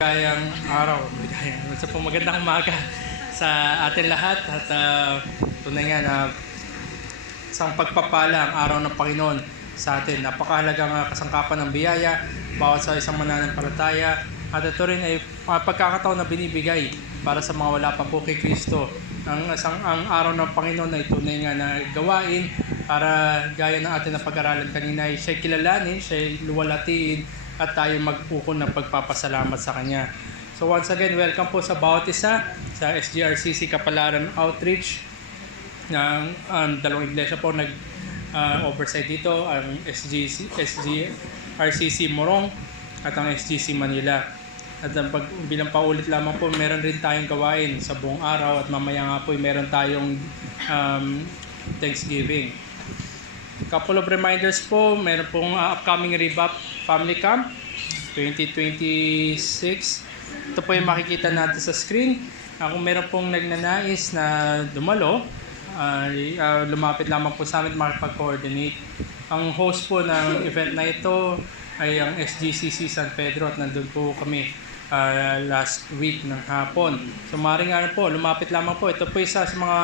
Maligayang araw, maligayang. So po magandang umaga sa atin lahat at tunay nga na isang pagpapala ang araw ng Panginoon sa atin. Napakahalagang kasangkapan ng biyaya bawat sa isang mananampalataya at ito rin ay pagkakataon na binibigay para sa mga wala pa po kay Kristo. Ang araw ng Panginoon ay tunay nga na gawain para gaya ng atin na pag-aralan kanina ay siya'y kilalanin, siya'y luwalatiin at tayo magpukon ng pagpapasalamat sa Kanya. So once again, welcome po sa bawat isa sa SGRCC Kapalaran Outreach ng dalawang iglesia po nag-oversight dito, ang SGRCC Morong at ang SGC Manila. At bilang paulit lamang po, meron rin tayong gawain sa buong araw at mamaya nga po meron tayong Thanksgiving. Couple of reminders po, meron pong upcoming Revamp Family Camp 2026. Ito po yung makikita natin sa screen. Kung meron pong nagnanais na dumalo, lumapit lamang po sa amin makipag-coordinate. Ang host po ng event na ito ay ang SGCC San Pedro at nandun po kami last week ng hapon. So maaaring nga po, lumapit lamang po. Ito po isa sa mga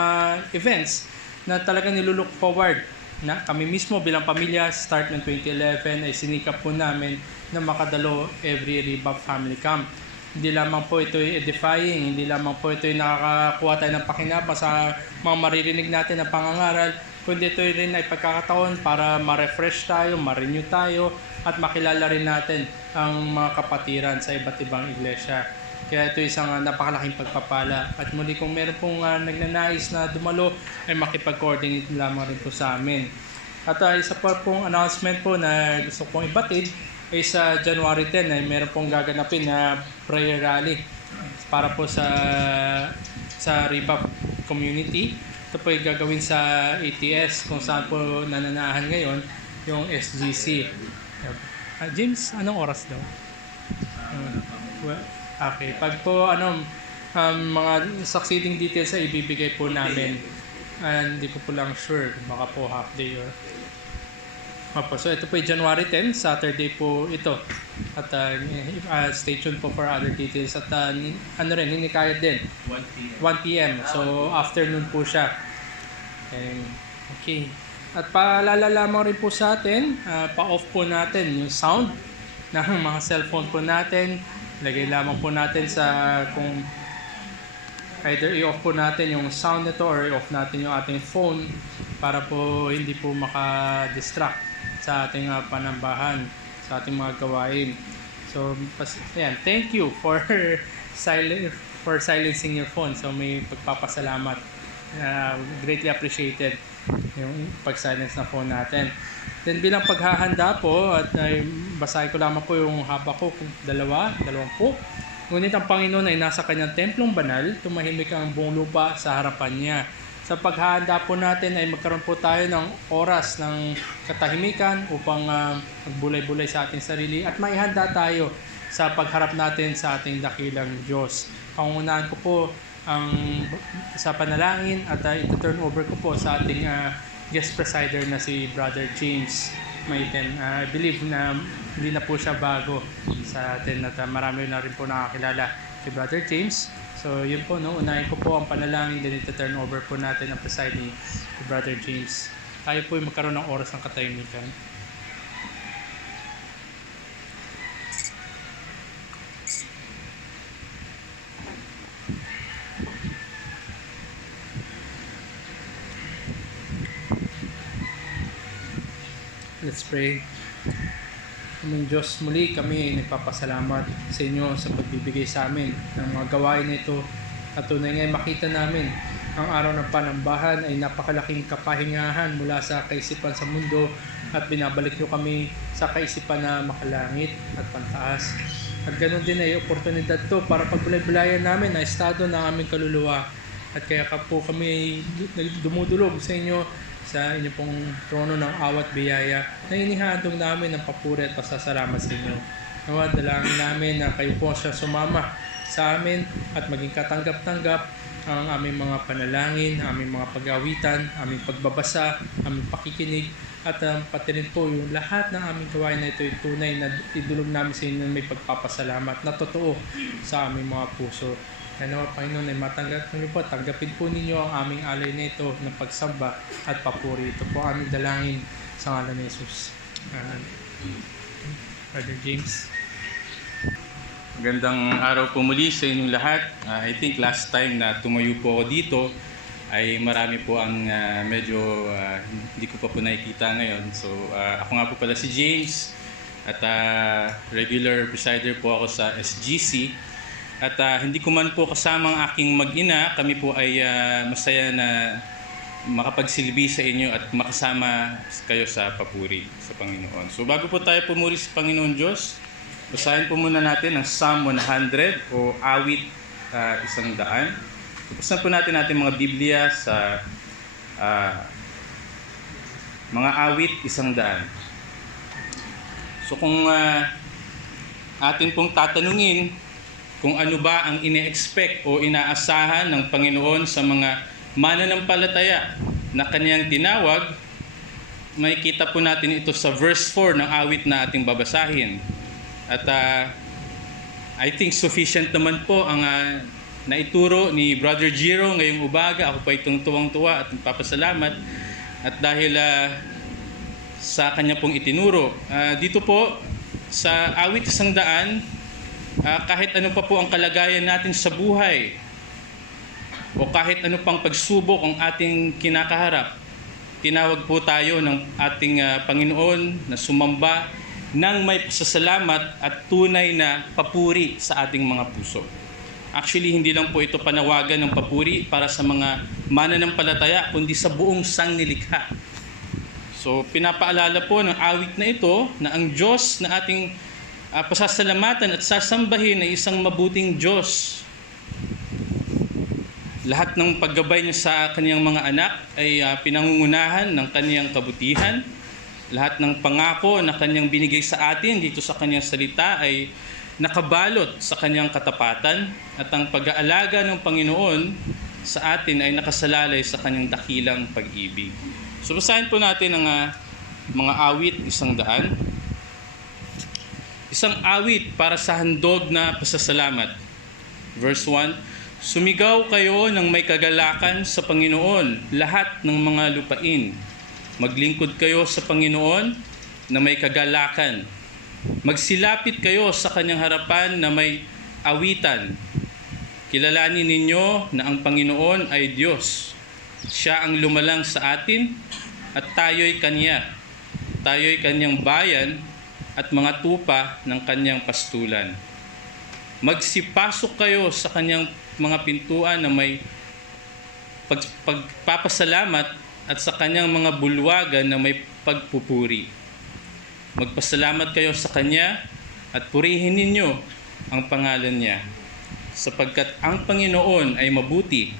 events na talagang nilulook forward na kami mismo bilang pamilya start ng 2011 ay sinikap po namin na makadalo every Revamp Family Camp. Hindi lamang po ito ay edifying, hindi lamang po ito ay nakakakuha tayo ng pakinabang sa mga maririnig natin na pangangaral, kundi ito rin ay pagkakataon para ma-refresh tayo, ma-renew tayo at makilala rin natin ang mga kapatiran sa iba't ibang iglesia. Kaya ito isang napakalaking pagpapala. At muli kung meron pong nagnanais na dumalo ay makipag-coordinate lamang rin po sa amin. At isa pa pong announcement po na gusto pong ibatid ay sa January 10 ay meron pong gaganapin na prayer rally para po sa Revamp community. Ito po ay gagawin sa ATS kung saan po nananahan ngayon yung SGC. James, anong oras daw? Okay, pag po mga succeeding details ay ibibigay po namin. Hindi ko po lang sure, baka po half day or so ito po ay January 10, Saturday po ito. At stay tuned po for other details. At hinikayat din 1 p.m. So afternoon po siya. Okay. At paalala lamang rin po sa atin, pa-off po natin yung sound ng mga cellphone po natin. Lagay lamang po natin sa kung either i-off po natin yung sound nito or i-off natin yung ating phone para po hindi po maka-distract sa ating panambahan, sa ating mga gawain. So, ayan, thank you for silencing your phone. So, may pagpapasalamat. Greatly appreciated yung pag-silence na phone natin. Then bilang paghahanda po at basahin ko lamang po yung haba ko, dalawang po. Ngunit ang Panginoon ay nasa kanyang templong banal, tumahimik ang buong lupa sa harapan niya. Sa paghahanda po natin ay magkaroon po tayo ng oras ng katahimikan upang magbulay-bulay sa ating sarili at maihanda tayo sa pagharap natin sa ating dakilang Diyos. Pangunahan ko po ang sa panalangin at ito-turn over ko po sa ating guest presider na si Brother James Maiten. I believe na hindi na po siya bago sa atin at marami na rin po nakakilala kay Brother James. So yun po, unahin ko po ang panalangin, then ito-turn over po natin ang presiding kay Brother James. Tayo po ay magkaroon ng oras ng katahimikan. Let's pray. Aming Diyos, muli kami nagpapasalamat sa inyo sa pagbibigay sa amin ng mga gawain na ito at tunay nga makita namin ang araw ng panambahan ay napakalaking kapahingahan mula sa kaisipan sa mundo at binabalik nyo kami sa kaisipan na makalangit at pantaas. At ganoon din ay oportunidad to para pagbulay-bulayan namin na estado ng aming kaluluwa at kaya po kami dumudulog sa inyo sa inyong pong trono ng awat biyaya na inihandog namin ng papuri at pasasalamat sa inyo. Nawa, dalangin namin na kayo po siya sumama sa amin at maging katanggap-tanggap ang aming mga panalangin, aming mga pag-awitan, aming pagbabasa, aming pakikinig At pati rin po yung lahat ng aming gawain na ito ay tunay na idulog namin sa inyo na may pagpapasalamat na totoo sa aming mga puso. Kaya naman Panginoon ay matanggap niyo po, tanggapin po ninyo ang aming alay na ito ng pagsamba at papuri. Ito po aming dalangin sa ngalan ni Jesus. Brother James. Magandang araw po muli sa inyong lahat. I think last time na tumayo po ako dito ay marami po ang medyo hindi ko pa po nakikita ngayon. So ako nga po pala si James at regular presider po ako sa SGC. At hindi ko man po kasama ang aking mag-ina, kami po ay masaya na makapagsilbi sa inyo at makasama kayo sa papuri sa Panginoon. So bago po tayo pumuri sa Panginoon Diyos, basahin po muna natin ang Psalm 100 o awit 100. Basahin po natin mga Biblia sa mga awit 100. So kung atin pong tatanungin kung ano ba ang ine-expect o inaasahan ng Panginoon sa mga mananampalataya na Kanyang tinawag, makikita po natin ito sa verse 4 ng awit na ating babasahin. At I think sufficient naman po ang naituro ni Brother Jiro ngayong umaga. Ako pa itong tuwang-tuwa at nagpapasalamat. At dahil sa kanya pong itinuro. Dito po sa awit 100, kahit ano pa po ang kalagayan natin sa buhay o kahit ano pang pagsubok ang ating kinakaharap, tinawag po tayo ng ating Panginoon na sumamba ng may pasasalamat at tunay na papuri sa ating mga puso. Actually, hindi lang po ito panawagan ng papuri para sa mga mananampalataya, kundi sa buong sangnilikha. So, pinapaalala po ng awit na ito na ang Diyos na ating pasasalamatan at sasambahin ay isang mabuting Diyos. Lahat ng paggabay niya sa kaniyang mga anak ay pinangungunahan ng kaniyang kabutihan. Lahat ng pangako na kanyang binigay sa atin dito sa kanyang salita ay nakabalot sa kanyang katapatan, at ang pag-aalaga ng Panginoon sa atin ay nakasalalay sa kanyang dakilang pag-ibig. So basahin po natin ang mga awit 100. Isang awit para sa handog na pasasalamat. Verse 1, sumigaw kayo ng may kagalakan sa Panginoon, lahat ng mga lupain. Maglingkod kayo sa Panginoon na may kagalakan. Magsilapit kayo sa kanyang harapan na may awitan. Kilalanin ninyo na ang Panginoon ay Diyos. Siya ang lumalang sa atin at tayo'y Kanya. Tayo'y Kanyang bayan at mga tupa ng Kanyang pastulan. Magsipasok kayo sa Kanyang mga pintuan na may pagpapasalamat at sa Kanyang mga bulwagan na may pagpupuri. Magpasalamat kayo sa Kanya at purihin ninyo ang pangalan niya, sapagkat ang Panginoon ay mabuti.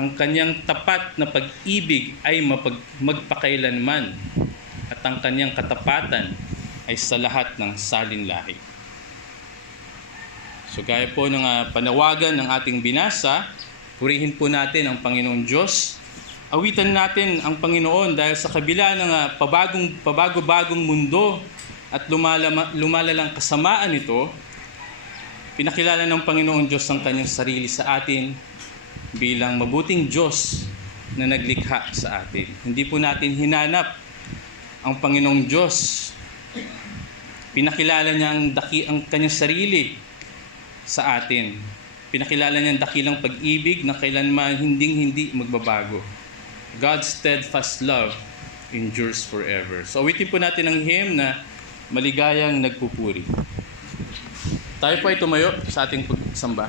Ang Kanyang tapat na pag-ibig ay magpakailanman, at ang Kanyang katapatan ay sa lahat ng salinlahi. So gaya po ng panawagan ng ating binasa, purihin po natin ang Panginoon Diyos. Awitan natin ang Panginoon dahil sa kabila ng pabago-bagong mundo at lumalalang kasamaan nito, pinakilala ng Panginoon Diyos ang Kanyang sarili sa atin bilang mabuting Diyos na naglikha sa atin. Hindi po natin hinanap ang Panginoong Diyos. Pinakilala niya ang Kanyang sarili sa atin. Pinakilala niya ang dakilang pag-ibig na kailanman hindi magbabago. God's steadfast love endures forever. So awitin po natin ang hymn na Maligayang Nagpupuri. Tayo po ay tumayo sa ating pagsamba.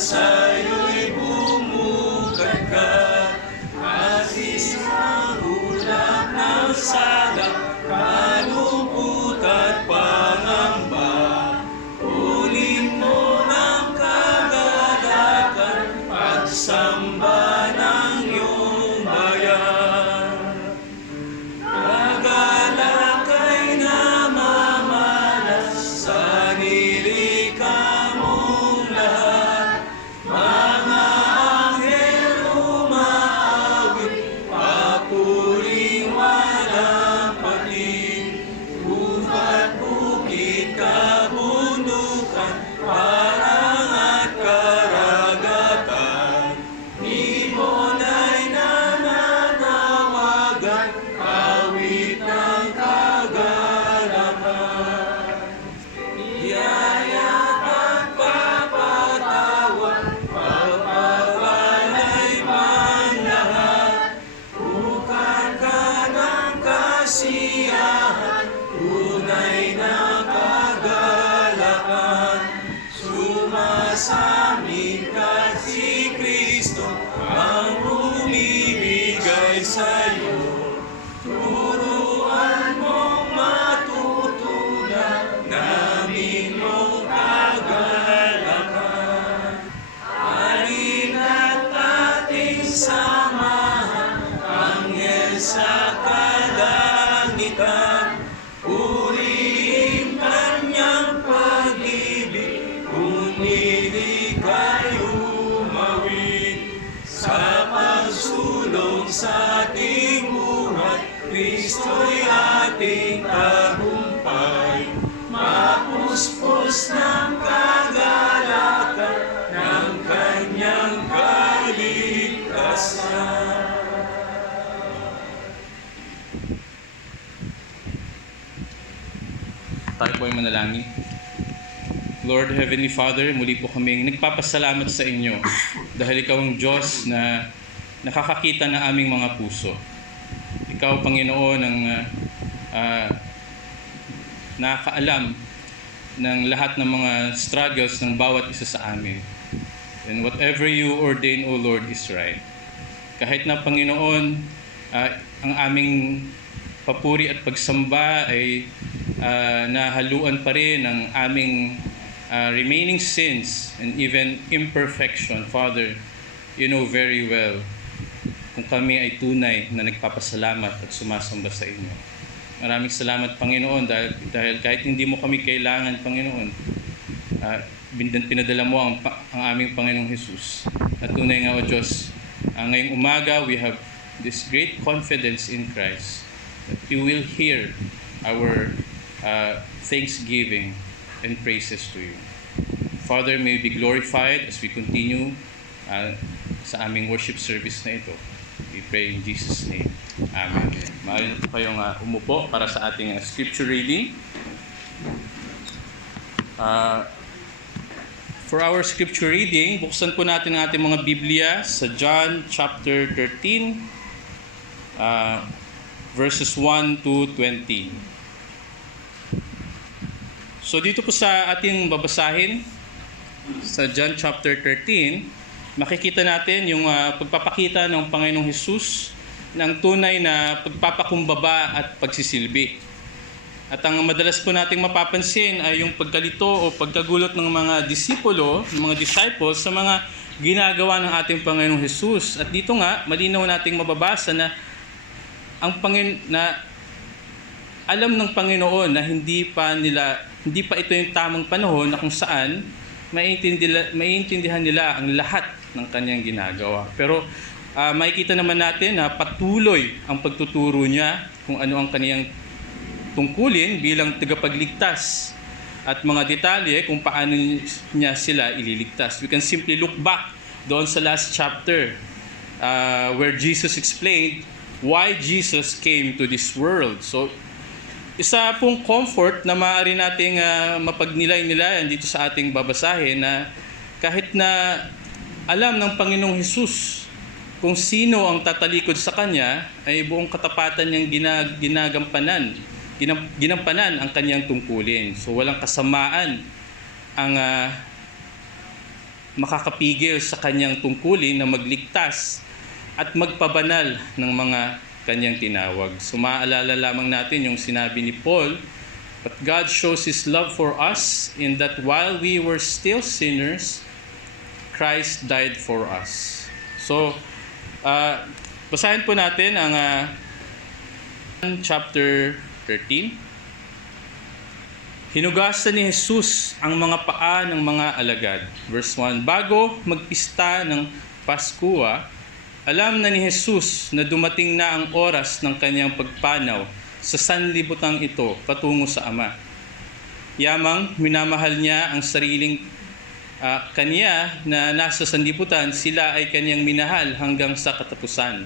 Sa'yo'y bumukad ka, Aziz na sa ating buhay, Kristo'y ating tagumpay. Mapuspos ng kagalakan ng kanyang kaligtasan. Tayo po ay manalangin. Lord Heavenly Father, muli po kaming nagpapasalamat sa inyo dahil ikaw ang Diyos na nakakakita ng aming mga puso. Ikaw, Panginoon, ang nakakaalam ng lahat ng mga struggles ng bawat isa sa amin. And whatever you ordain, O Lord, is right. Kahit na, Panginoon, ang aming papuri at pagsamba ay nahaluan pa rin ng aming remaining sins and even imperfection, Father, you know very well kung kami ay tunay na nagpapasalamat at sumasamba sa inyo. Maraming salamat, Panginoon, dahil kahit hindi mo kami kailangan, Panginoon, pinadala mo ang aming Panginoong Jesus. At tunay nga, O Diyos, ngayong umaga, we have this great confidence in Christ that you will hear our thanksgiving and praises to you. Father, may you be glorified as we continue sa aming worship service na ito. We pray in Jesus' name. Amen. Maaari na po kayong umupo para sa ating scripture reading. For our scripture reading, buksan po natin ang ating mga Biblia sa John chapter 13, verses 1 to 20. So dito po sa ating babasahin, sa John chapter 13, makikita natin yung pagpapakita ng Panginoong Hesus ng tunay na pagpapakumbaba at pagsisilbi. At ang madalas po nating mapapansin ay yung pagkalito o pagkagulot ng mga disipulo, ng mga disciples sa mga ginagawa ng ating Panginoong Hesus. At dito nga, malinaw nating mababasa na alam ng Panginoon na hindi pa ito yung tamang panahon na kung saan maiintindihan nila ang lahat ng kanyang ginagawa. Pero makikita naman natin na patuloy ang pagtuturo niya kung ano ang kaniyang tungkulin bilang tagapagligtas at mga detalye kung paano niya sila ililigtas. We can simply look back doon sa last chapter where Jesus explained why Jesus came to this world. So, isa pong comfort na maaari nating mapagnilay-nilayan dito sa ating babasahin na kahit na alam ng Panginoong Hesus kung sino ang tatalikod sa Kanya, ay buong katapatan niyang ginampanan ang Kanyang tungkulin. So walang kasamaan ang makakapigil sa Kanyang tungkulin na magligtas at magpabanal ng mga Kanyang tinawag. So maaalala lamang natin yung sinabi ni Paul, "But God shows His love for us in that while we were still sinners, Christ died for us." So, basahin po natin ang chapter 13. Hinugasan ni Jesus ang mga paa ng mga alagad. Verse 1, bago magpista ng Paskua, alam na ni Jesus na dumating na ang oras ng kanyang pagpanaw sa sanlibutan ito patungo sa Ama. Yamang minamahal niya ang sariling kanya na nasa sanlibutan, sila ay kanyang minahal hanggang sa katapusan.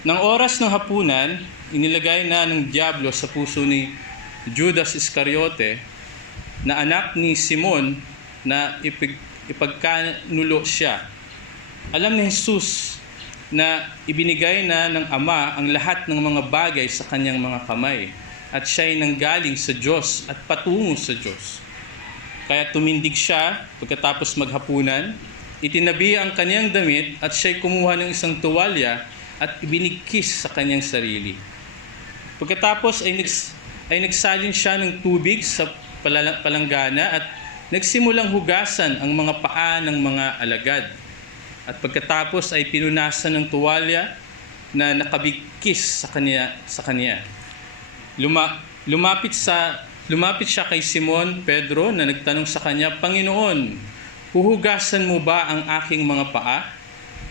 Nang oras ng hapunan, inilagay na ng Diablo sa puso ni Judas Iscariote na anak ni Simon na ipagkanulo siya. Alam ni Jesus na ibinigay na ng Ama ang lahat ng mga bagay sa kanyang mga kamay at siya'y nanggaling sa Diyos at patungo sa Diyos. Kaya tumindig siya pagkatapos maghapunan, itinabi ang kanyang damit at siya'y kumuha ng isang tuwalya at binigkis sa kanyang sarili. Pagkatapos ay nagsalin siya ng tubig sa palanggana at nagsimulang hugasan ang mga paa ng mga alagad. At pagkatapos ay pinunasan ng tuwalya na nakabigkis sa kanya. Lumapit siya kay Simon Pedro na nagtanong sa kanya, "Panginoon, huhugasan mo ba ang aking mga paa?"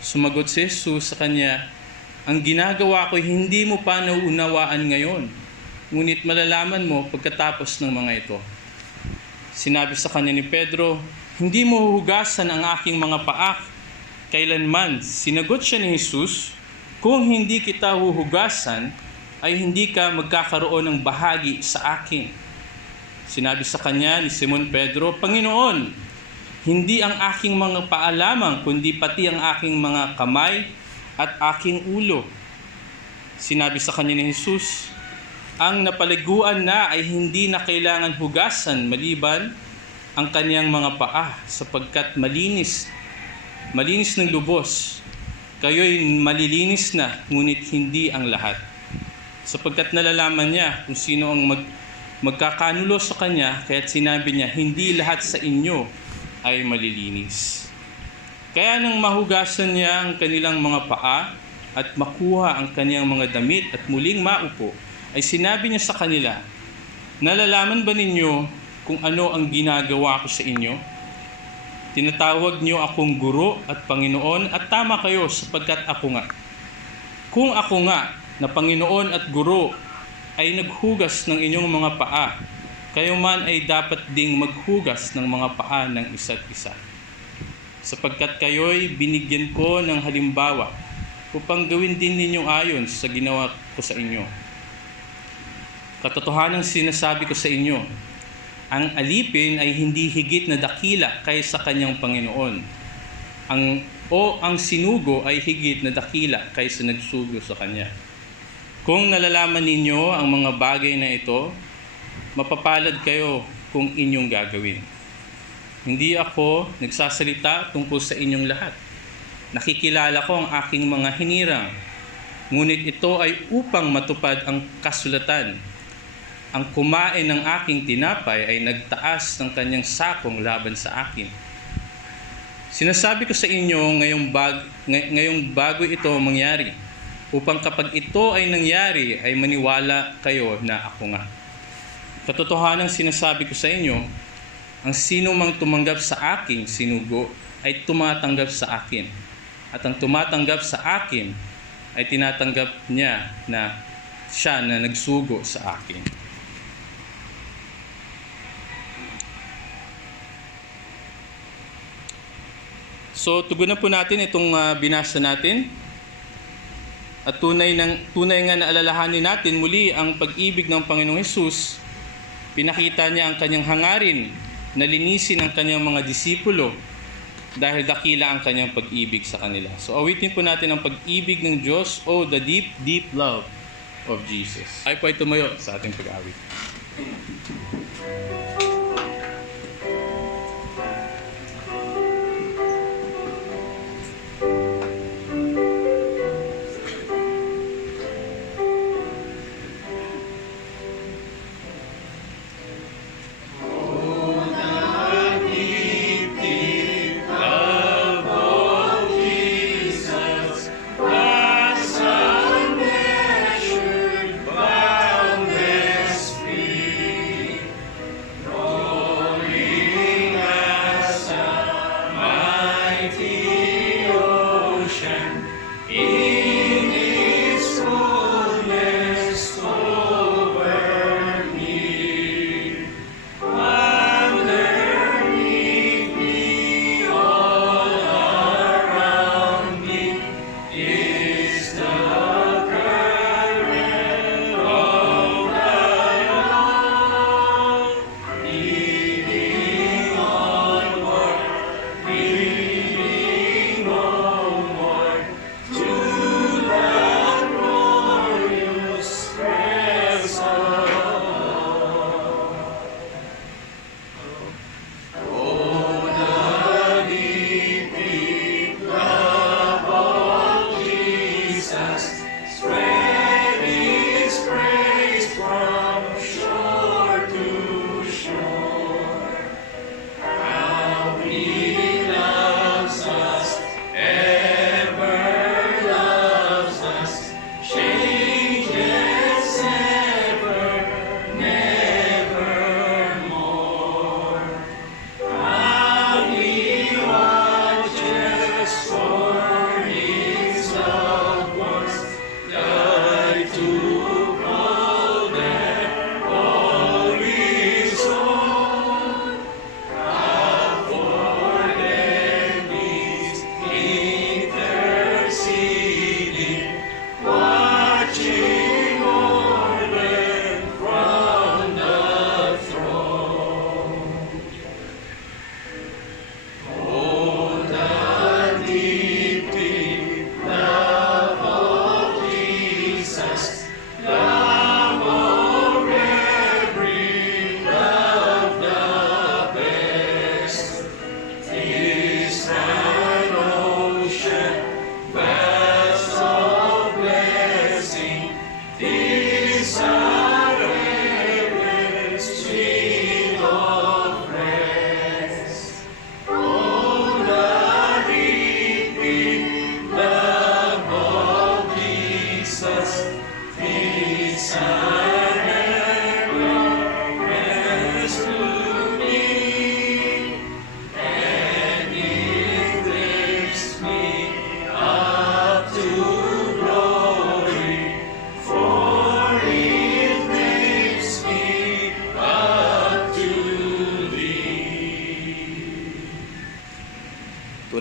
Sumagot si Jesus sa kanya, "Ang ginagawa ko'y hindi mo pa nauunawaan ngayon, ngunit malalaman mo pagkatapos ng mga ito." Sinabi sa kanya ni Pedro, "Hindi mo huhugasan ang aking mga paa kailanman." Sinagot siya ni Jesus, "Kung hindi kita huhugasan, ay hindi ka magkakaroon ng bahagi sa akin." Sinabi sa kanya ni Simon Pedro, "Panginoon, hindi ang aking mga paa lamang, kundi pati ang aking mga kamay at aking ulo." Sinabi sa kanya ni Jesus, "Ang napaliguan na ay hindi na kailangan hugasan maliban ang kanyang mga paa, sapagkat malinis ng lubos. Kayo'y malilinis na, ngunit hindi ang lahat." Sapagkat nalalaman niya kung sino ang magkakanulo sa kanya, kaya't sinabi niya, "Hindi lahat sa inyo ay malilinis." Kaya nang mahugasan niya ang kanilang mga paa at makuha ang kanyang mga damit at muling maupo, ay sinabi niya sa kanila, "Nalalaman ba ninyo kung ano ang ginagawa ko sa inyo? Tinatawag niyo akong guro at Panginoon, at tama kayo sapagkat ako nga. Kung ako nga na Panginoon at guro ay naghugas ng inyong mga paa, kayo man ay dapat ding maghugas ng mga paa ng isa't isa. Sapagkat kayo'y binigyan ko ng halimbawa upang gawin din ninyong ayon sa ginawa ko sa inyo. Katotohanan sinasabi ko sa inyo, ang alipin ay hindi higit na dakila kaysa kanyang Panginoon. Ang sinugo ay higit na dakila kaysa nagsugo sa kanya. Kung nalalaman ninyo ang mga bagay na ito, mapapalad kayo kung inyong gagawin. Hindi ako nagsasalita tungkol sa inyong lahat. Nakikilala ko ang aking mga hinirang, ngunit ito ay upang matupad ang kasulatan. Ang kumain ng aking tinapay ay nagtaas ng kanyang sakong laban sa akin. Sinasabi ko sa inyo ngayong bago ito mangyari, upang kapag ito ay nangyari ay maniwala kayo na ako nga. Katotohanan sinasabi ko sa inyo, ang sino mang tumanggap sa aking sinugo ay tumatanggap sa akin. At ang tumatanggap sa akin ay tinatanggap niya na siya na nagsugo sa akin. So, tugunan po natin itong binasa natin. At tunay nga na alalahanin natin muli ang pag-ibig ng Panginoong Hesus. Pinakita niya ang kanyang hangarin na linisin ang kanyang mga disipulo dahil dakila ang kanyang pag-ibig sa kanila. So awitin po natin ang pag-ibig ng Diyos, "Oh, the deep, deep love of Jesus." Ay po ay tumayo sa ating pag-awit.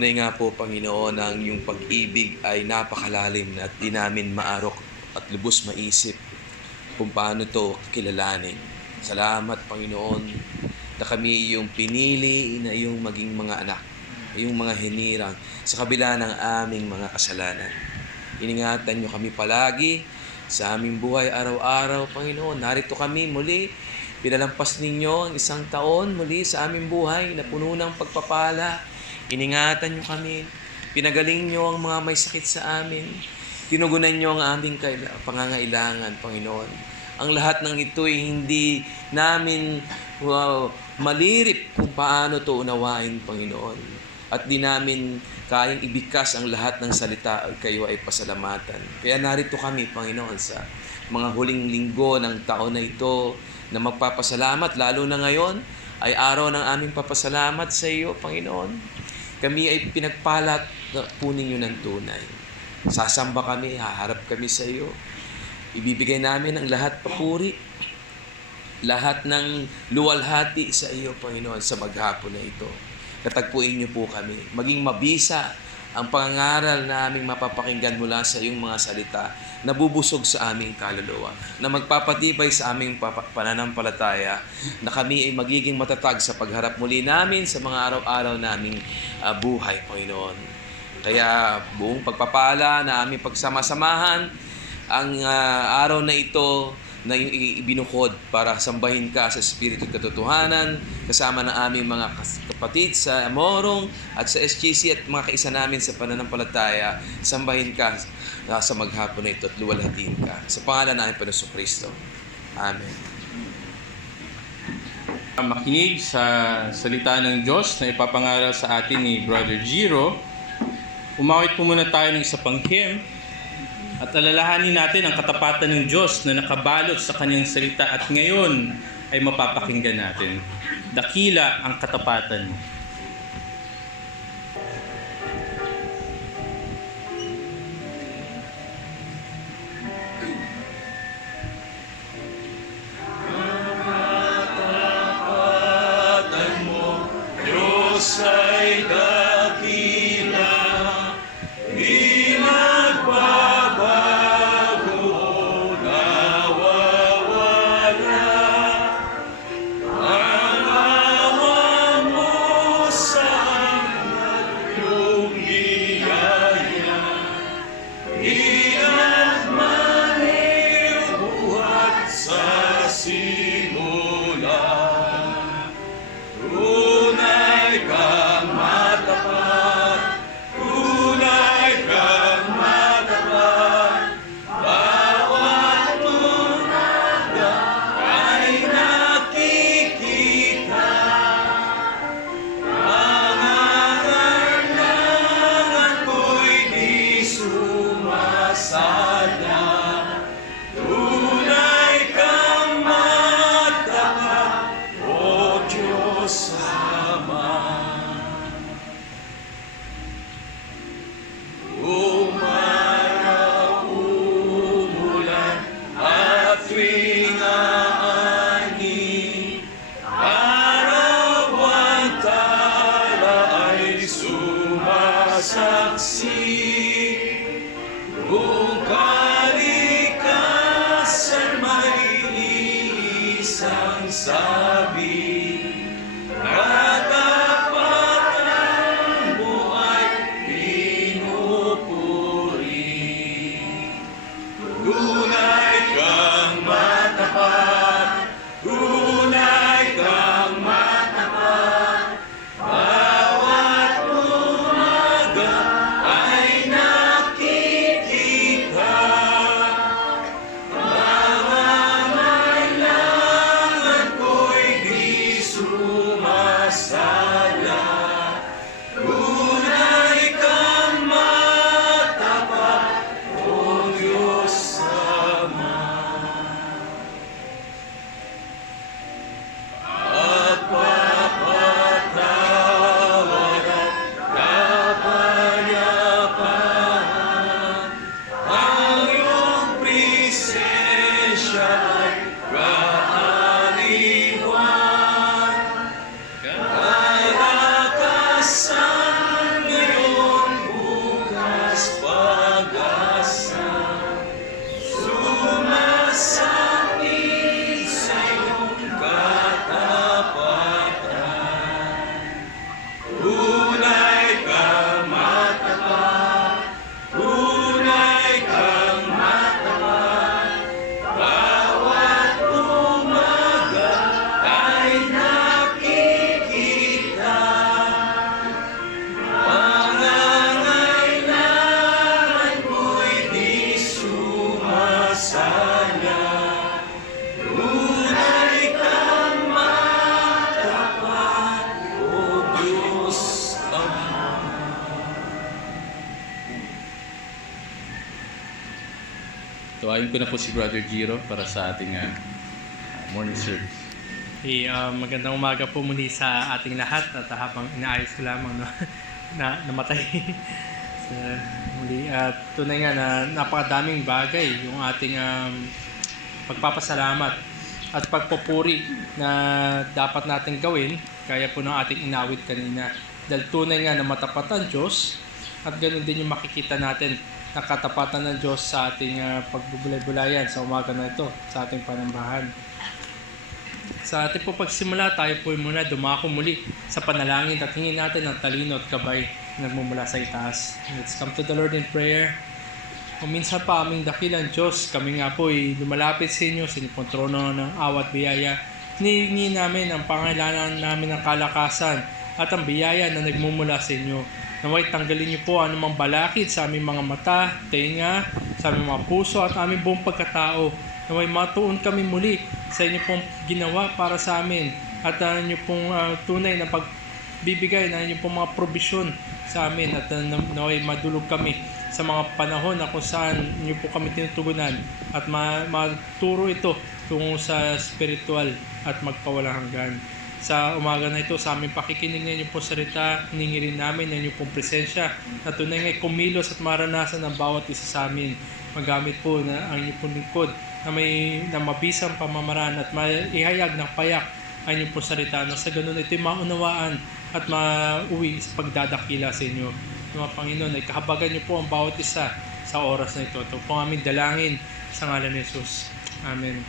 Tunay nga po, Panginoon, ang iyong pag-ibig ay napakalalim at di namin maarok at lubos maisip kung paano ito kilalanin. Salamat, Panginoon, na kami iyong pinili na iyong maging mga anak, iyong mga hinirang sa kabila ng aming mga kasalanan. Iningatan niyo kami palagi sa aming buhay araw-araw, Panginoon. Narito kami muli. Pinalampas ninyo ang isang taon muli sa aming buhay na puno ng pagpapala. Iningatan niyo kami. Pinagaling niyo ang mga may sakit sa amin. Tinugunan niyo ang aming pangangailangan, Panginoon. Ang lahat ng ito ay hindi namin malirip kung paano ito unawain, Panginoon. At di namin kayang ibigkas ang lahat ng salita at kayo ay pasalamatan. Kaya narito kami, Panginoon, sa mga huling linggo ng taon na ito na magpapasalamat. Lalo na ngayon ay araw ng aming papasalamat sa iyo, Panginoon. Kami ay pinagpalat po ninyo ng tunay. Sasamba kami, haharap kami sa iyo. Ibibigay namin ang lahat papuri, lahat ng luwalhati sa iyo, Panginoon, sa maghapon na ito. Katagpuin niyo po kami. Maging mabisa ang pangangaral na aming mapapakinggan mula sa iyong mga salita na bubusog sa aming kaluluwa, na magpapatibay sa aming pananampalataya, na kami ay magiging matatag sa pagharap muli namin sa mga araw-araw naming buhay, Panginoon. Kaya buong pagpapala na aming pagsama-samahan ang araw na ito na ibinukod para sambahin ka sa Espiritu at katotohanan kasama ng aming mga kapatid sa Morong at sa SGC at mga kaisa namin sa pananampalataya. Sambahin ka sa maghapon na ito at luwalhatiin ka. Sa pangalan ng Panginoong Kristo. Amen. Makinig sa salita ng Diyos na ipapangaral sa atin ni Brother Giro. Umawit po muna tayo ng isa pang hymn at alalahanin natin ang katapatan ng Diyos na nakabalot sa kanyang salita at ngayon ay mapapakinggan natin. Dakila ang katapatan mo. Tuwain ko na po si Brother Giro para sa ating morning service. Magandang umaga po muli sa ating lahat at habang inaayos ko lamang no, na namatay. So, muli at tunay nga na napakadaming bagay yung ating pagpapasalamat at pagpupuri na dapat natin gawin kaya po ng ating inawit kanina. Dahil tunay nga na matapat ang Diyos at ganoon din yung makikita natin na katapatan ng Diyos sa ating pagbubulay-bulayan sa umaga na ito, sa ating panambahan. Sa ating po pagsimula, tayo po muna dumako muli sa panalangin at hingin natin ang talino at gabay na nagmumula sa itaas. Let's come to the Lord in prayer. Kung minsan pa aming dakilang Diyos, kami nga po ay lumalapit sa inyo, sa inyong trono ng awat biyaya. Hinihingi namin ang pangailangan namin ng kalakasan at ang biyaya na nagmumula sa inyo. Naway tanggalin niyo po anumang balakid sa aming mga mata, tenga, sa aming mga puso at aming buong pagkatao. Naway matuon kami muli sa inyo pong ginawa para sa amin at inyo pong tunay na pagbibigay na inyo pong mga probisyon sa amin at naway madulog kami sa mga panahon na kung saan inyo po kami tinutugunan at maturo ito tungo sa spiritual at magpawalang hanggan. Sa umaga na ito, sa aming pakikinig ng inyong pong salita, hiningi rin namin ng inyong pong presensya na tunay ngay kumilos at maranasan ng bawat isa sa amin. Magamit po na ang inyong pong lingkod na mabisang pamamaraan at maihayag ng payak ang inyong pong salita na sa ganun ito'y maunawaan at mauwi sa pagdadakila sa inyo. Mga Panginoon, ay kahabagan niyo po ang bawat isa sa oras na ito. Ito po ang aming dalangin sa ngalan ni Jesus. Amen.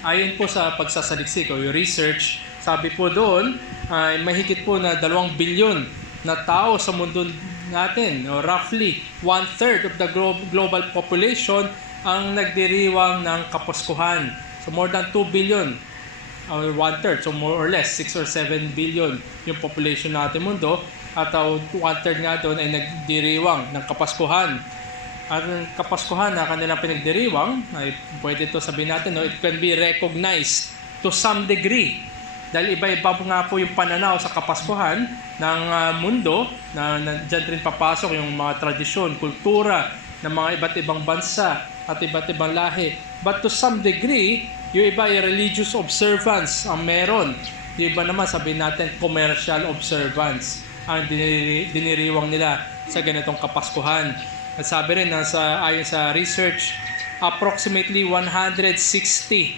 Ayon po sa pagsasaliksik o yung research, sabi po doon ay mahigit po na 2 bilyon na tao sa mundo natin, o roughly 1/3 of the global population ang nagdiriwang ng Kapaskuhan. So more than 2 billion, or 1/3, so more or less 6 or 7 billion yung population natin mundo, at 1/3 nga doon ay nagdiriwang ng Kapaskuhan. At ang Kapaskuhan na kanilang pinagdiriwang, ay pwede ito sabihin natin, no, it can be recognized to some degree. Dahil iba-iba nga po yung pananaw sa Kapaskuhan ng mundo, na dyan rin papasok yung mga tradisyon, kultura ng mga iba't ibang bansa at iba't ibang lahi. But to some degree, yung iba ay religious observance ang meron. Yung iba naman sabihin natin commercial observance ang diniriwang nila sa ganitong Kapaskuhan. At sabi rin na ayon sa research, approximately 160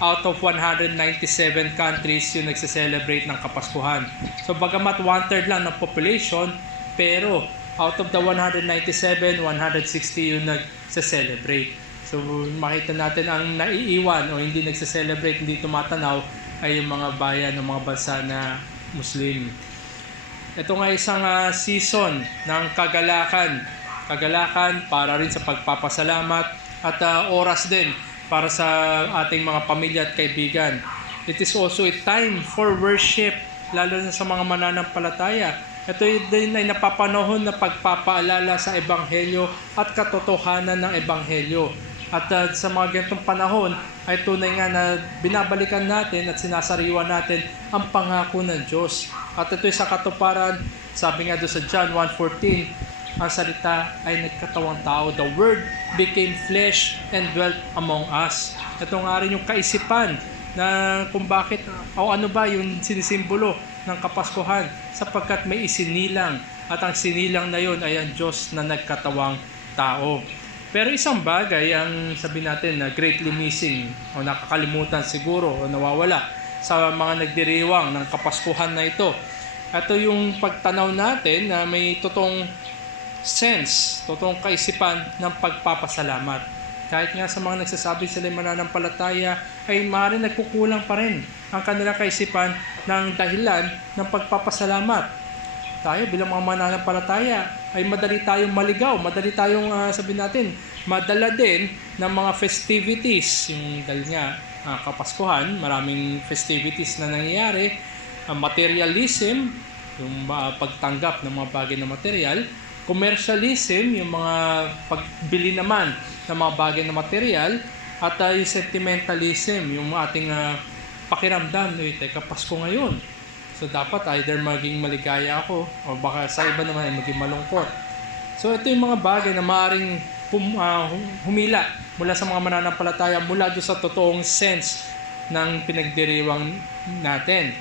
out of 197 countries yung nagse-celebrate ng Kapaskuhan. So bagamat 1/3 lang ng population, pero out of the 197, 160 yung nagse-celebrate. So makita natin ang naiiwan o hindi nagse-celebrate, hindi tumatanaw ay yung mga bayan o mga bansa na Muslim. Ito nga isang season ng kagalakan para rin sa pagpapasalamat at oras din para sa ating mga pamilya at kaibigan. It is also a time for worship, lalo na sa mga mananampalataya. Ito din ay napapanahon na pagpapaalala sa Ebanghelyo at katotohanan ng Ebanghelyo. At sa mga ganitong panahon ay tunay nga na binabalikan natin at sinasariwa natin ang pangako ng Diyos. At ito'y sa katuparan, sabi nga doon sa John 1:14, ang salita ay nagkatawang tao. The Word became flesh and dwelt among us. Ito nga rin yung kaisipan na kung bakit o ano ba yung sinisimbolo ng Kapaskuhan, sapagkat may isinilang at ang sinilang na yon ay ang Diyos na nagkatawang tao. Pero isang bagay ang sabi natin na greatly missing o nakakalimutan siguro o nawawala sa mga nagdiriwang ng Kapaskuhan na ito. Ito yung pagtanaw natin na may totoong sense, totoong kaisipan ng pagpapasalamat. Kahit nga sa mga nagsasabi sila mananampalataya, ay maaaring nagkukulang pa rin ang kanilang kaisipan ng dahilan ng pagpapasalamat. Tayo bilang mga mananampalataya ay madali tayong maligaw, madali tayong sabihin natin, madala din ng mga festivities. Yung dahil nga Kapaskuhan, maraming festivities na nangyayari, materialism, yung pagtanggap ng mga bagay na material, commercialism, yung mga pagbili naman ng mga bagay na material, at yung sentimentalism, yung ating pakiramdam, teka, Pasko ngayon. So dapat either maging maligaya ako o baka sa iba naman ay maging malungkot. So ito yung mga bagay na maaaring humila mula sa mga mananampalataya mula doon sa totoong sense ng pinagdiriwang natin.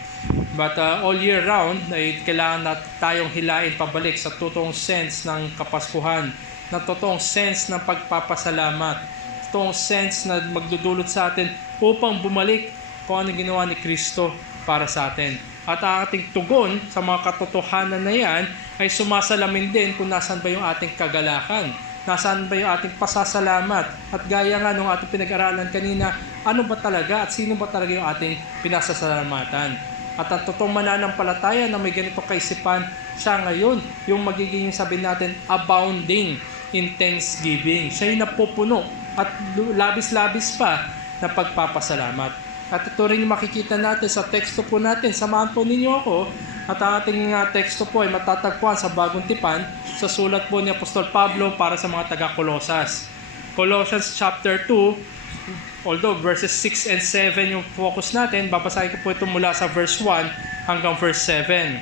But all year round, ay kailangan na tayong hilain pabalik sa totoong sense ng Kapaskuhan, na totoong sense ng pagpapasalamat, totoong sense na magdudulot sa atin upang bumalik kung ano ginawa ni Kristo para sa atin. At ang ating tugon sa mga katotohanan na yan ay sumasalamin din kung nasaan ba yung ating kagalakan, nasaan ba yung ating pasasalamat. At gaya nga nung ating pinag-aralan kanina, ano ba talaga at sino ba talaga yung ating pinasasalamatan. At ang totoong mananampalataya na may ganito kaisipan, siya ngayon yung magiging, sabi natin, abounding in thanksgiving. Siya yung napupuno at labis-labis pa na pagpapasalamat. At ito rin yung makikita natin sa teksto po natin. Samahan po ninyo ako. At ang ating teksto po ay matatagpuan sa Bagong Tipan sa sulat po ni Apostol Pablo para sa mga taga-Kolosas. Colossians chapter 2, although verses 6 and 7 yung focus natin, babasahin ko po ito mula sa verse 1 hanggang verse 7.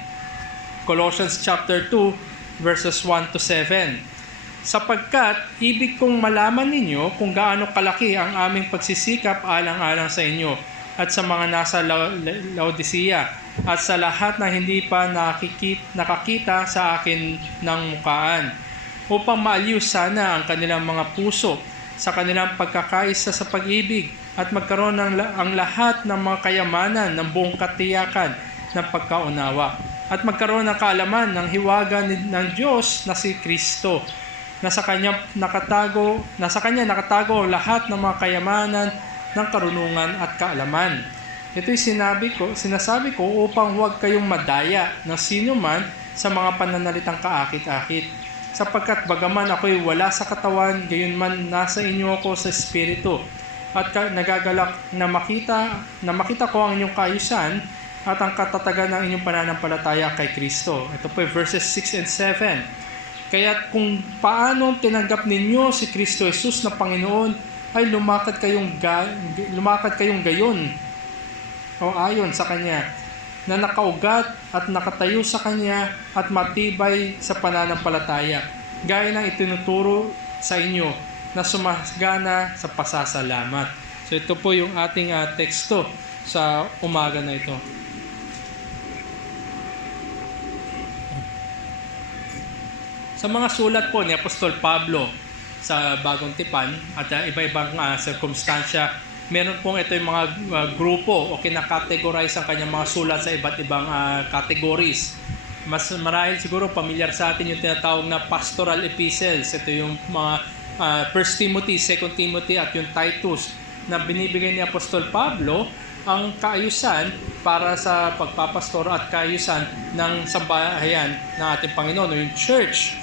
Colossians chapter 2, verses 1 to 7. Sapagkat ibig kong malaman ninyo kung gaano kalaki ang aming pagsisikap alang-alang sa inyo at sa mga nasa Laodicea at sa lahat na hindi pa nakakita sa akin ng mukaan, upang maaliw sana ang kanilang mga puso sa kanilang pagkakaisa sa pag-ibig at magkaroon ang lahat ng mga kayamanan ng buong katiyakan ng pagkaunawa at magkaroon ng kaalaman ng hiwaga ng Diyos na si Kristo, na sa kanya nakatago ang lahat ng mga kayamanan ng karunungan at kaalaman. Ito'y sinasabi ko upang huwag kayong madaya ng sino man sa mga pananalitang kaakit-akit. Sapagkat bagaman ako'y wala sa katawan, gayon man nasa inyo ako sa espiritu. At nagagalak na makita ko ang inyong kaayusan at ang katatagan ng inyong pananampalataya kay Kristo. Ito po verses 6 and 7. Kaya kung paano tinanggap ninyo si Kristo Jesus na Panginoon, ay lumakad kayong gayon o ayon sa Kanya, na nakaugat at nakatayo sa Kanya at matibay sa pananampalataya, gaya ng itinuturo sa inyo na sumasagana sa pasasalamat. So ito po yung ating teksto sa umaga na ito. Sa mga sulat po ni Apostol Pablo sa Bagong Tipan at iba-ibang sirkumstansya, meron pong ito yung mga grupo o kinakategorize ang kanyang mga sulat sa iba't ibang categories. Mas marahil siguro pamilyar sa atin yung tinatawag na pastoral epistles. Ito yung mga 1 Timothy, 2 Timothy at yung Titus na binibigay ni Apostol Pablo ang kaayusan para sa pagpapastor at kaayusan ng sambahayan ng ating Panginoon o yung church.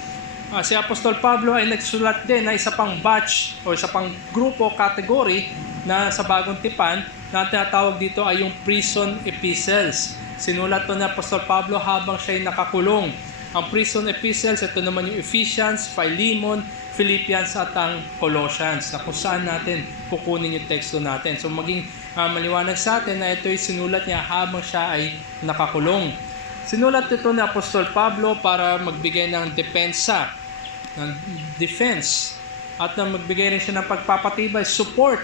Si Apostol Pablo ay nagsulat din na isa pang batch o isa pang grupo, category na sa Bagong Tipan na tinatawag dito ay yung prison epistles. Sinulat to ni Apostol Pablo habang siya ay nakakulong. Ang prison epistles, ito naman yung Ephesians, Philemon, Philippians at ang Colossians, na kung saan natin kukunin yung teksto natin. So maging maliwanag sa atin na ito ay sinulat niya habang siya ay nakakulong. Sinulat ito ni Apostol Pablo para magbigay ng defense at na magbigay rin siya ng pagpapatibay, support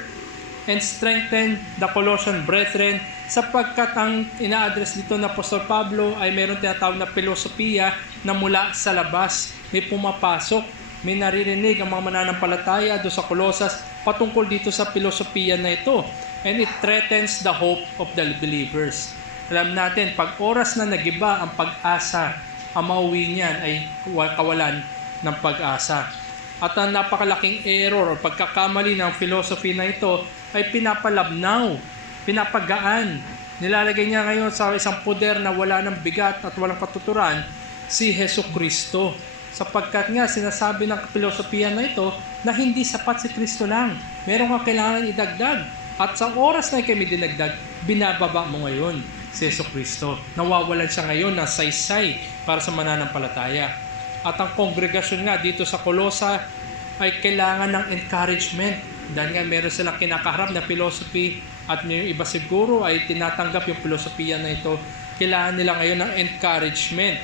and strengthen the Colossian brethren, sapagkat ang ina-address dito ng Apostol Pablo ay mayroon tinatawag na filosofiya na mula sa labas. May pumapasok, may naririnig ang mga mananampalataya doon sa Colossus patungkol dito sa filosofiya na ito. And it threatens the hope of the believers. Alam natin, pag oras na nagiba ang pag-asa, ang mauwi niyan ay kawalan ng pag-asa. At ang napakalaking error o pagkakamali ng philosophy na ito ay pinapalabnaw, pinapagaan. Nilalagay niya ngayon sa isang poder na wala ng bigat at walang katuturan, si Hesus Kristo. Sapagkat nga sinasabi ng filosofiya na ito na hindi sapat si Kristo lang. Meron kang kailangan idagdag. At sa oras na kami dinagdag, binababa mo ngayon si Hesus Kristo. Nawawalan siya ngayon ng saysay para sa mananampalataya. At ang kongregasyon nga dito sa Colossa ay kailangan ng encouragement. Dahil nga meron silang kinakaharap na philosophy at yung iba siguro ay tinatanggap yung filosofiya na ito. Kailangan nila ngayon ng encouragement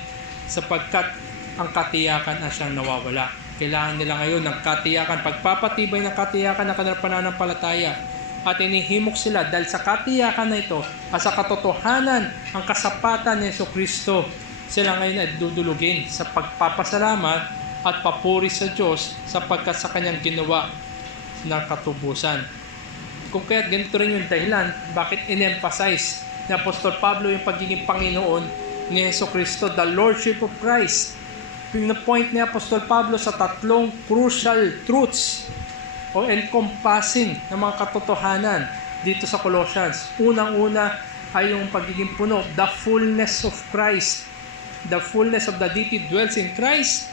sapagkat ang katiyakan na siyang nawawala. Kailangan nila ngayon ng katiyakan, pagpapatibay ng katiyakan ng kanilang pananampalataya. At inihimok sila dahil sa katiyakan na ito at sa katotohanan, ang kasapatan ni Jesucristo, sila ngayon ay dudulugin sa pagpapasalamat at papuri sa Diyos sapagkat sa kanyang ginawa na katubusan. Kung kaya't ganito rin yung dahilan bakit in-emphasize ni Apostol Pablo yung pagiging Panginoon ni Jesucristo, the Lordship of Christ. Pinapoint ni Apostol Pablo sa tatlong crucial truths o encompassing ng mga katotohanan dito sa Colossians. Unang-una ay yung pagiging puno, the fullness of Christ. The fullness of the deity dwells in Christ.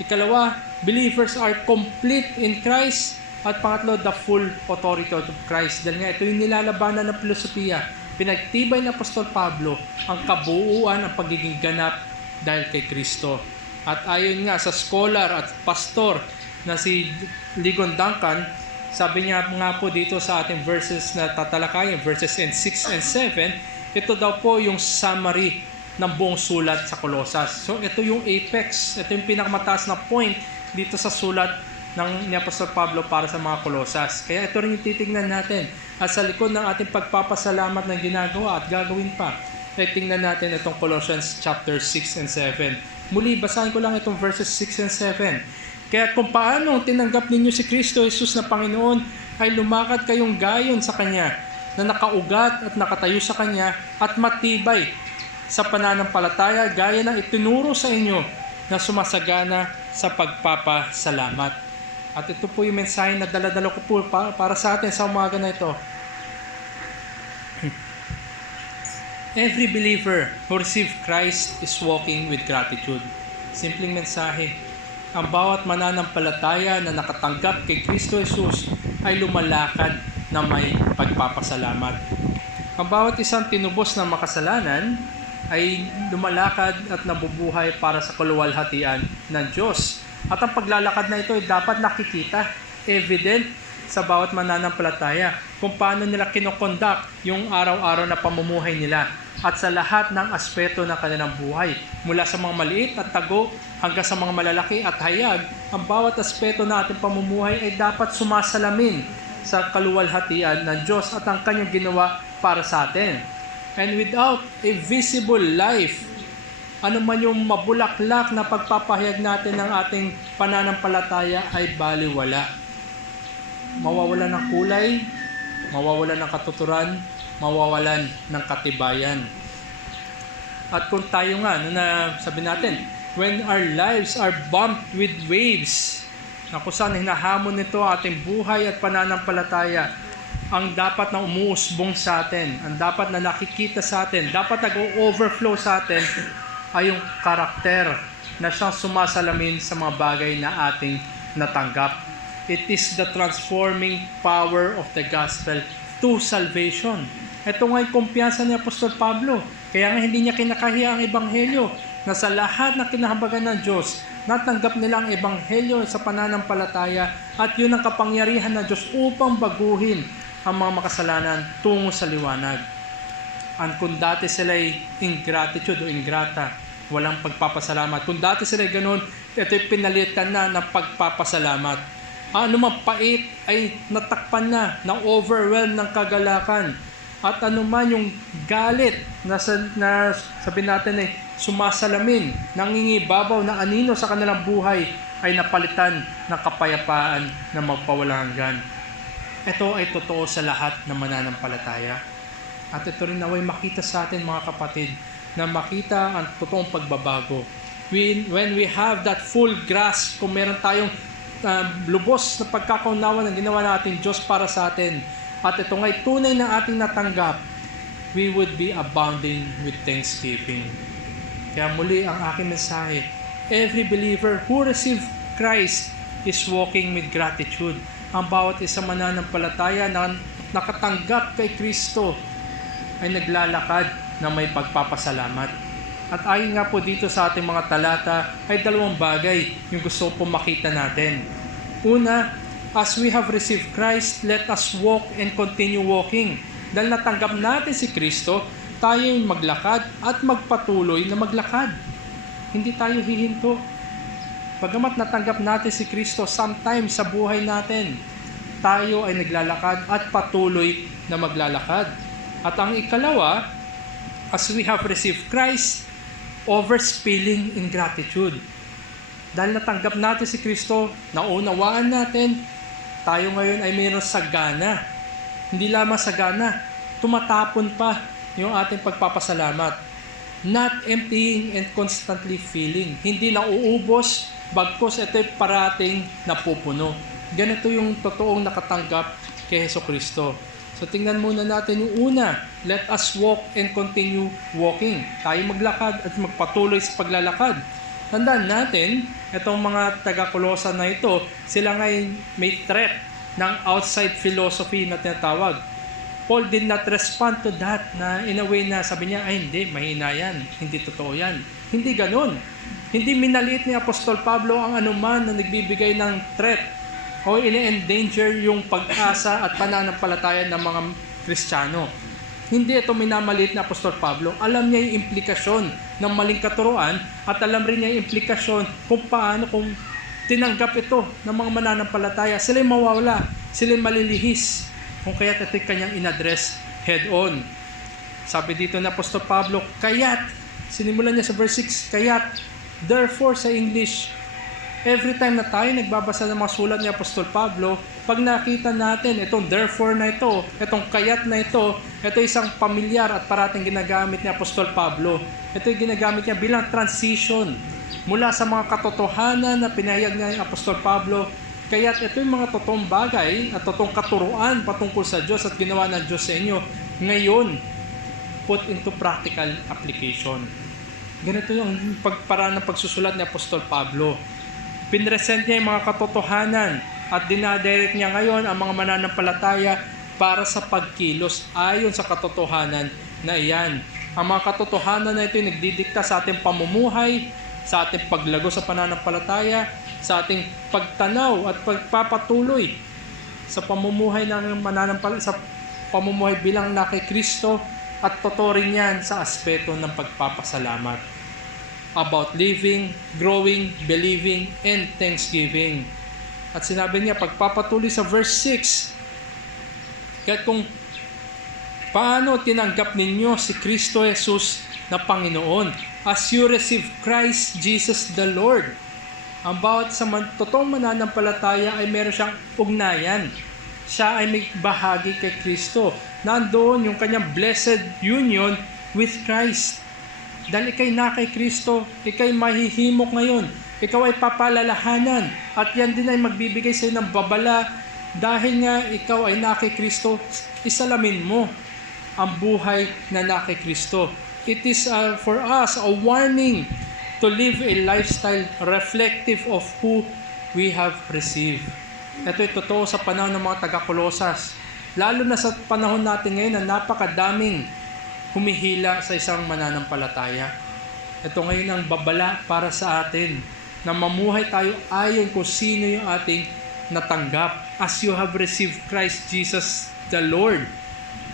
Ikalawa, believers are complete in Christ. At pangatlo, the full authority of Christ. Dahil nga ito yung nilalabanan ng filosofiya. Pinagtibay ng Apostol Pablo ang kabuuan ng pagiging ganap dahil kay Kristo. At ayon nga sa scholar at pastor na si Ligon Duncan, sabi niya nga po dito sa ating verses na tatalakayin, verses 6 and 7, ito daw po yung summary ng buong sulat sa Colossus. So ito yung apex, ito yung pinakamataas na point dito sa sulat ni Apostol Pablo para sa mga Colossus. Kaya ito rin yung titignan natin. At sa likod ng ating pagpapasalamat na ginagawa at gagawin pa, ay tingnan natin itong Colossians chapter 6 and 7. Muli, basahin ko lang itong verses 6 and 7. Kaya kung paano tinanggap ninyo si Kristo Jesus na Panginoon, ay lumakad kayong gayon sa Kanya, na nakaugat at nakatayo sa Kanya, at matibay sa pananampalataya gaya ng itinuro sa inyo na sumasagana sa pagpapasalamat. At ito po yung mensahe na dala-dala ko po para sa atin sa umaga na ito. Every believer who received Christ is walking with gratitude. Simpleng mensahe. Ang bawat mananampalataya na nakatanggap kay Kristo Jesus ay lumalakad na may pagpapasalamat. Ang bawat isang tinubos na makasalanan ay lumalakad at nabubuhay para sa kaluwalhatian ng Diyos. At ang paglalakad na ito ay dapat nakikita, evident sa bawat mananampalataya kung paano nila kinokonduct yung araw-araw na pamumuhay nila at sa lahat ng aspeto ng kanilang buhay. Mula sa mga maliit at tago hanggang sa mga malalaki at hayag, ang bawat aspeto ng ating pamumuhay ay dapat sumasalamin sa kaluwalhatian ng Diyos at ang kanyang ginawa para sa atin. And without a visible life, ano man yung mabulaklak na pagpapahayag natin ng ating pananampalataya ay baliwala. Mawawalan ng kulay, mawawalan ng katuturan, mawawalan ng katibayan. At kung tayo nga, sabi natin, when our lives are bumped with waves, na kung saan hinahamon nito ating buhay at pananampalataya, ang dapat na umuusbong sa atin, ang dapat na nakikita sa atin, dapat nag-overflow sa atin, ay yung karakter na siyang sumasalamin sa mga bagay na ating natanggap. It is the transforming power of the gospel to salvation. Ito nga yung kumpiyansa ni Apostol Pablo. Kaya nga hindi niya kinakahiya ang ebanghelyo na sa lahat na kinahabagan ng Diyos, natanggap nila ang ebanghelyo sa pananampalataya at yun ang kapangyarihan ng Diyos upang baguhin ang mga makasalanan tungo sa liwanag. At kung dati sila'y ingratitude o ingrata, walang pagpapasalamat. Kung dati sila'y ganun, ito'y pinalitan na ng pagpapasalamat. Ano man pait ay natakpan na overwhelm ng kagalakan. At ano man yung galit na sabi natin ay sumasalamin, nangingibabaw na anino sa kanilang buhay ay napalitan ng kapayapaan na magpawalang hanggan. Ito ay totoo sa lahat ng mananampalataya. At ito rin naway makita sa atin mga kapatid, na makita ang totoong pagbabago. When we have that full grasp, kung meron tayong lubos na pagkakaunawa ng ginawa natin Diyos para sa atin, at ito nga'y tunay na ating natanggap, we would be abounding with thanksgiving. Kaya muli ang aking mensahe, every believer who received Christ is walking with gratitude. Ang bawat isang mananampalataya na nakatanggap kay Kristo ay naglalakad na may pagpapasalamat. At ayon nga po dito sa ating mga talata ay dalawang bagay yung gusto po makita natin. Una, as we have received Christ, let us walk and continue walking. Dahil natanggap natin si Kristo, tayo yung maglakad at magpatuloy na maglakad. Hindi tayo hihinto. Bagamat natanggap natin si Kristo sometime sa buhay natin, tayo ay naglalakad at patuloy na maglalakad. At ang ikalawa, as we have received Christ, overspilling in gratitude. Dahil natanggap natin si Kristo, naunawaan natin, tayo ngayon ay mayroon sagana. Hindi lamang sagana, tumatapon pa yung ating pagpapasalamat. Not emptying and constantly filling. Hindi nauubos, bagkus ito'y parating napupuno. Ganito yung totoong nakatanggap kay Jesucristo. So tingnan muna natin yung una. Let us walk and continue walking. Tayo maglakad at magpatuloy sa paglalakad. Tandaan natin, itong mga taga-Kolosa na ito, sila ngay may threat ng outside philosophy na tinatawag. Paul did not respond to that na in a way na sabi niya, ay hindi, mahina yan, hindi totoo yan. Hindi ganun. Hindi minaliit ni Apostol Pablo ang anuman na nagbibigay ng threat o ini-endanger yung pag-asa at pananampalataya ng mga Kristiyano. Hindi ito minamaliit ni Apostol Pablo. Alam niya yung implikasyon ng maling katuruan at alam rin niya yung implikasyon kung paano kung tinanggap ito ng mga mananampalataya. Sila'y mawawala, sila'y malilihis. Kung kaya't ito'y kanyang in-address head-on. Sabi dito ni Apostol Pablo, kaya't, sinimulan niya sa verse 6, kaya't, therefore sa English, every time na tayo nagbabasa ng mga sulat ni Apostol Pablo, pag nakita natin itong therefore na ito, itong kaya't na ito isang pamilyar at parating ginagamit ni Apostol Pablo. Ito'y ginagamit niya bilang transition mula sa mga katotohanan na pinahayag niya ni Apostol Pablo. Kaya't ito yung mga totoong bagay at totoong katuruan patungkol sa Diyos at ginawa ng Diyos sa inyo. Ngayon, put into practical application. Ganito yung pagparaan ng pagsusulat ni Apostol Pablo. Pinresent niya yung mga katotohanan at dinadirect niya ngayon ang mga mananampalataya para sa pagkilos ayon sa katotohanan na iyan. Ang mga katotohanan na ito yung nagdidikta sa ating pamumuhay, sa ating paglago sa pananampalataya, sa ating pagtanaw at pagpapatuloy sa pamumuhay ng sa pamumuhay bilang na kay Kristo at totoo rin yan sa aspeto ng pagpapasalamat. About living, growing, believing, and thanksgiving. At sinabi niya, pagpapatuloy sa verse 6, kahit kung paano tinanggap ninyo si Kristo Jesus na Panginoon, as you receive Christ Jesus the Lord. Ang bawat sa totoong mananampalataya ay meron siyang ugnayan. Siya ay may bahagi kay Kristo. Nandoon yung kanyang blessed union with Christ. Dahil ikay na kay Kristo, ikay mahihimok ngayon. Ikaw ay papalalahanan. At yan din ay magbibigay sa iyo ng babala. Dahil nga ikaw ay na kay Kristo, isalamin mo ang buhay na na kay Kristo. It is for us a warning to live a lifestyle reflective of who we have received. Ito ay totoo sa panahon ng mga taga-Kolosas. Lalo na sa panahon natin ngayon na napakadaming humihila sa isang mananampalataya. Ito ngayon ang babala para sa atin na mamuhay tayo ayon kung sino yung ating natanggap. As you have received Christ Jesus the Lord.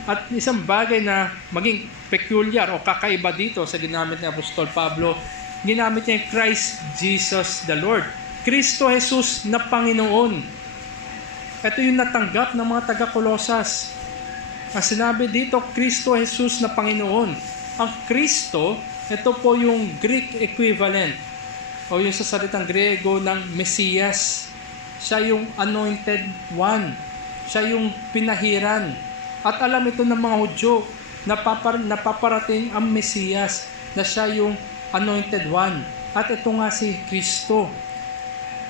At isang bagay na maging peculiar o kakaiba dito sa ginamit ni Apostol Pablo, ginamit niya yung Christ Jesus the Lord. Kristo Jesus na Panginoon. Ito yung natanggap ng mga taga-Kolosas. Ang sinabi dito, Kristo Jesus na Panginoon. Ang Kristo, ito po yung Greek equivalent o yung sa salitang Grego ng Mesias. Siya yung anointed one. Siya yung pinahiran. At alam ito ng mga Hudyo na napaparating ang Mesiyas na siya yung anointed one. At ito nga si Kristo.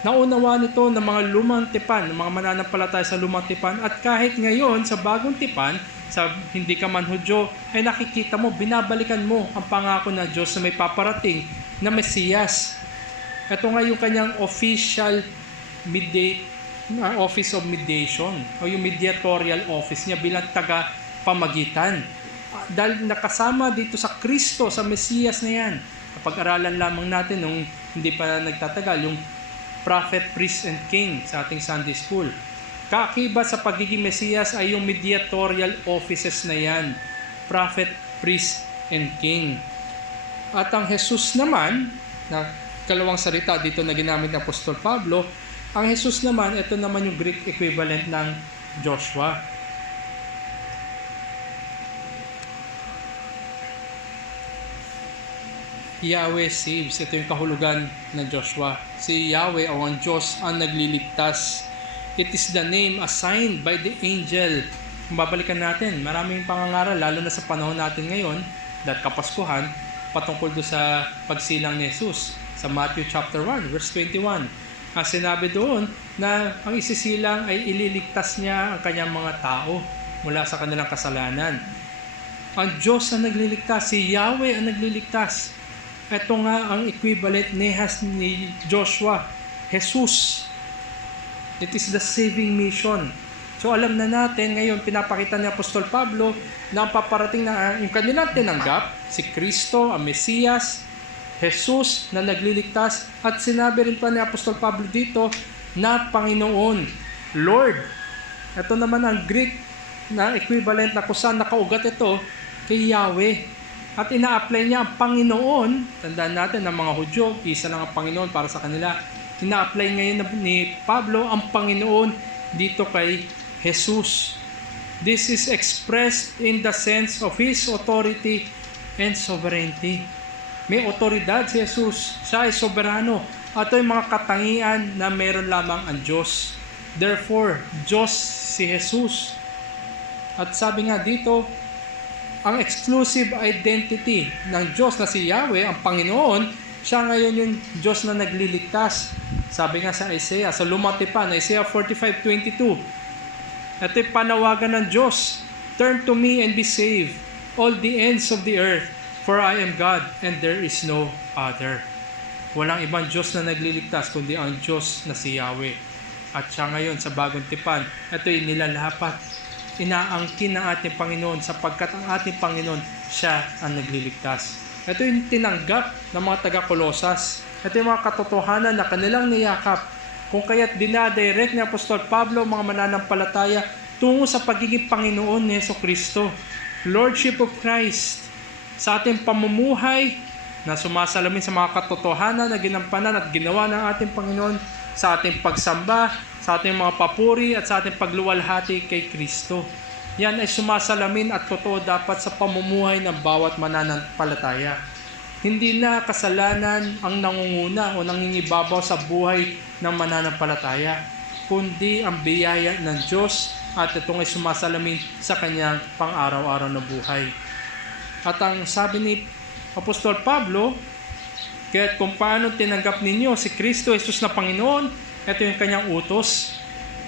Naunawa nito ng mga lumang tipan, ng mga mananampalataya sa lumang tipan. At kahit ngayon sa bagong tipan, sa hindi ka man Hudyo, ay nakikita mo, binabalikan mo ang pangako ng Diyos na may paparating na Mesiyas. Ito nga yung kanyang official office of mediation o yung mediatorial office niya bilang taga-pamagitan. Dahil nakasama dito sa Kristo, sa Mesiyas na yan. Kapag-aralan lamang natin nung hindi pa nagtatagal, yung prophet, priest, and king sa ating Sunday school. Kaakibat sa pagiging Mesiyas ay yung mediatorial offices na yan. Prophet, priest, and king. At ang Jesus naman, na kalawang salita dito na ginamit ng Apostol Pablo. Ang Jesus naman, ito naman yung Greek equivalent ng Joshua. Yahweh saves. Ito yung kahulugan ng Joshua. Si Yahweh o ang Diyos ang nagliligtas. It is the name assigned by the angel. Kung babalikan natin, maraming pangangaral, lalo na sa panahon natin ngayon, dahil Kapaskuhan, patungkol doon sa pagsilang ni Jesus. Sa Matthew chapter 1, verse 21. Ang sinabi doon na ang isisilang ay ililigtas niya ang kanyang mga tao mula sa kanilang kasalanan. Ang Diyos ang nagliligtas, si Yahweh ang nagliligtas. Ito nga ang equivalent ni Joshua, Jesus. It is the saving mission. So alam na natin, ngayon pinapakita ni Apostol Pablo na ang paparating na yung kanilang tinanggap, si Kristo, ang Mesiyas, Jesus na nagliligtas, at sinabi rin pa ni Apostol Pablo dito na Panginoon, Lord. Ito naman ang Greek na equivalent na kung saan nakaugat ito kay Yahweh. At ina-apply niya ang Panginoon. Tandaan natin ng mga Hudyo, isa lang ang Panginoon para sa kanila. Ina-apply ngayon ni Pablo ang Panginoon dito kay Jesus. This is expressed in the sense of His authority and sovereignty. May otoridad si Jesus. Siya ay soberano. At ito yung mga katangian na meron lamang ang Diyos. Therefore, Diyos si Jesus. At sabi nga dito, ang exclusive identity ng Diyos na si Yahweh, ang Panginoon, siya ngayon yung Diyos na nagliligtas. Sabi nga sa Isaiah, sa lumatipan, Isaiah 45:22, ito'y panawagan ng Diyos, turn to me and be saved, all the ends of the earth, for I am God and there is no other. Walang ibang Diyos na nagliligtas kundi ang Diyos na si Yahweh. At siya ngayon sa bagong tipan, ito'y nilalapat, inaangkin ng ating Panginoon sapagkat ang ating Panginoon, siya ang nagliligtas. Ito yung tinanggap ng mga taga-Kolosas. Ito yung mga katotohanan na kanilang niyakap. Kung kaya't dinadirect ni Apostol Pablo mga mananampalataya tungo sa pagiging Panginoon ni Jesucristo. Lordship of Christ sa ating pamumuhay na sumasalamin sa mga katotohanan na ginampanan at ginawa ng ating Panginoon, sa ating pagsamba, sa ating mga papuri at sa ating pagluwalhati kay Kristo. Yan ay sumasalamin at totoo dapat sa pamumuhay ng bawat mananampalataya. Hindi na kasalanan ang nangunguna o nangingibabaw sa buhay ng mananampalataya, kundi ang biyaya ng Diyos at itong ay sumasalamin sa kanyang pang-araw-araw na buhay. At ang sabi ni Apostol Pablo, kaya kung paano tinanggap ninyo si Kristo Jesus na Panginoon, ito yung kanyang utos,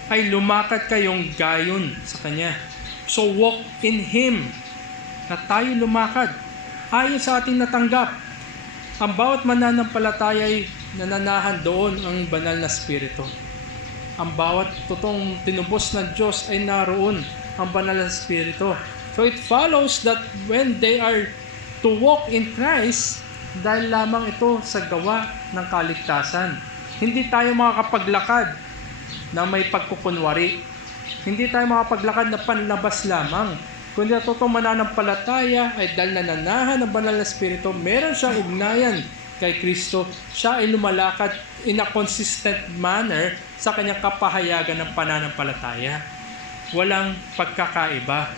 ay lumakad kayong gayon sa Kanya. So walk in Him. Na tayo lumakad ayon sa ating natanggap. Ang bawat mananampalataya ay nananahan doon ang banal na Espiritu. Ang bawat totoong tinubos ng Diyos ay naroon ang banal na Espiritu. So it follows that when they are to walk in Christ, dahil lamang ito sa gawa ng kaligtasan. Hindi tayo makakapaglakad na may pagkukunwari. Hindi tayo makakapaglakad na panlabas lamang. Kundi ang totoong mananampalataya ay dahil nananahan ng banal na Espiritu, meron siyang ugnayan kay Kristo. Siya ay lumalakad in a consistent manner sa kanyang kapahayagan ng pananampalataya. Walang pagkakaiba.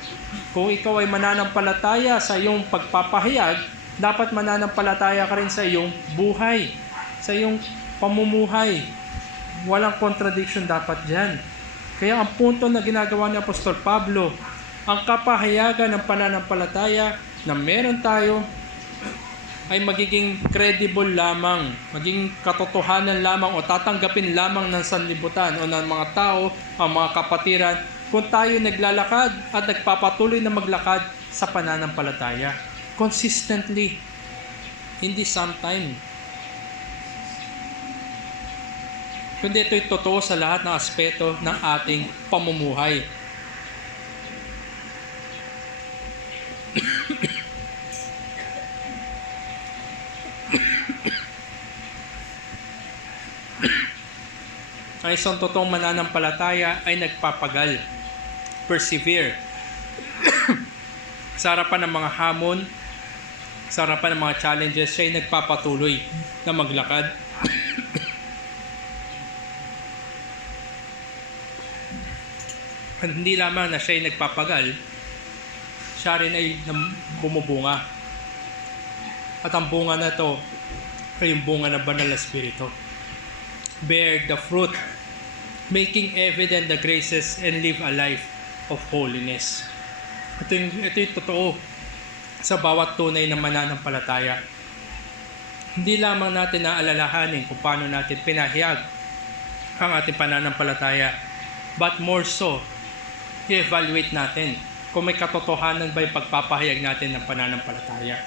Kung ikaw ay mananampalataya sa iyong pagpapahayag, dapat mananampalataya ka rin sa iyong buhay, sa iyong pamumuhay. Walang contradiction dapat dyan. Kaya ang punto na ginagawa ni Apostol Pablo, ang kapahayagan ng pananampalataya na meron tayo ay magiging credible lamang, magiging katotohanan lamang o tatanggapin lamang ng sanlibutan o ng mga tao, ang mga kapatiran, kung tayo naglalakad at nagpapatuloy na maglakad sa pananampalataya. Consistently, hindi sometime. Kundi ito'y totoo sa lahat ng aspeto ng ating pamumuhay. Ang isang totoong mananampalataya ay nagpapagal, persevere. Sa harapan ng mga hamon, sa harapan ng mga challenges, siya ay nagpapatuloy na maglakad At hindi lamang na siya ay nagpapagal, siya rin ay bumubunga. At ang bunga na to ay yung bunga ng banal na Espiritu. Bear the fruit, making evident the graces and live a life of holiness. Ito yung totoo sa bawat tunay na mananampalataya. Hindi lamang natin naalalahanin kung paano natin pinahayag ang ating pananampalataya, but more so, i-evaluate natin kung may katotohanan ba yung pagpapahayag natin ng pananampalataya.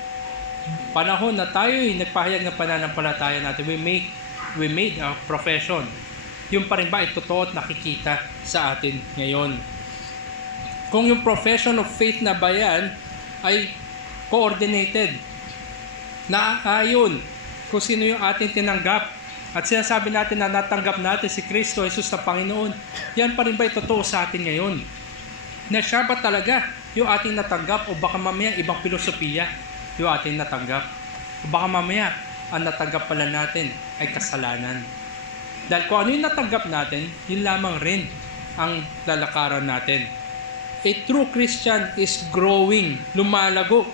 Panahon na tayo'y nagpahayag ng pananampalataya natin, we made a profession. Yung pa rin ba ay totoo at nakikita sa atin ngayon? Kung yung profession of faith na ba yan ay coordinated, naayon kung sino yung ating tinanggap, at sinasabi natin na natanggap natin si Kristo Jesus na Panginoon, yan pa rin ba ay totoo sa atin ngayon? Na siya ba talaga yung ating natanggap, o baka mamaya ibang filosofiya yung ating natanggap, o baka mamaya ang natanggap pala natin ay kasalanan? Dahil kung ano yung natanggap natin, yun lamang rin ang lalakaran natin. A true Christian is growing, lumalago.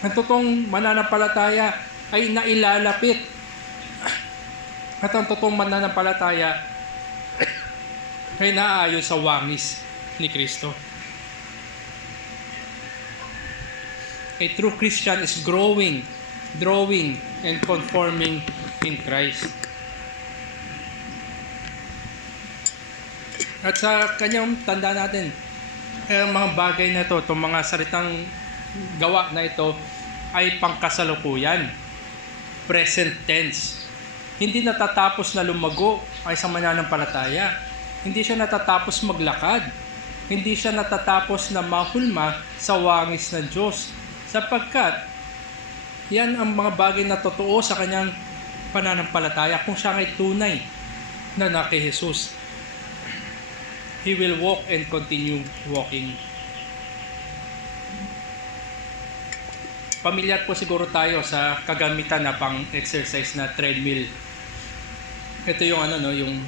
Ang totoong mananampalataya ay nailalapit. At ang totoong mananampalataya ay naaayon sa wangis ni Kristo. A true Christian is growing, and conforming in Christ. At sa kanyang tanda natin, ang mga bagay na ito, itong mga salitang gawa na ito, ay pangkasalukuyan. Present tense. Hindi natatapos na lumago ay sa mananampalataya. Hindi siya natatapos maglakad. Hindi siya natatapos na mahulma sa wangis ng Diyos. Sapagkat, yan ang mga bagay na totoo sa kanyang pananampalataya kung siya ay tunay na kay Jesus. He will walk and continue walking. Pamilyar po siguro tayo sa kagamitan na pang-exercise na treadmill. Ito yung yung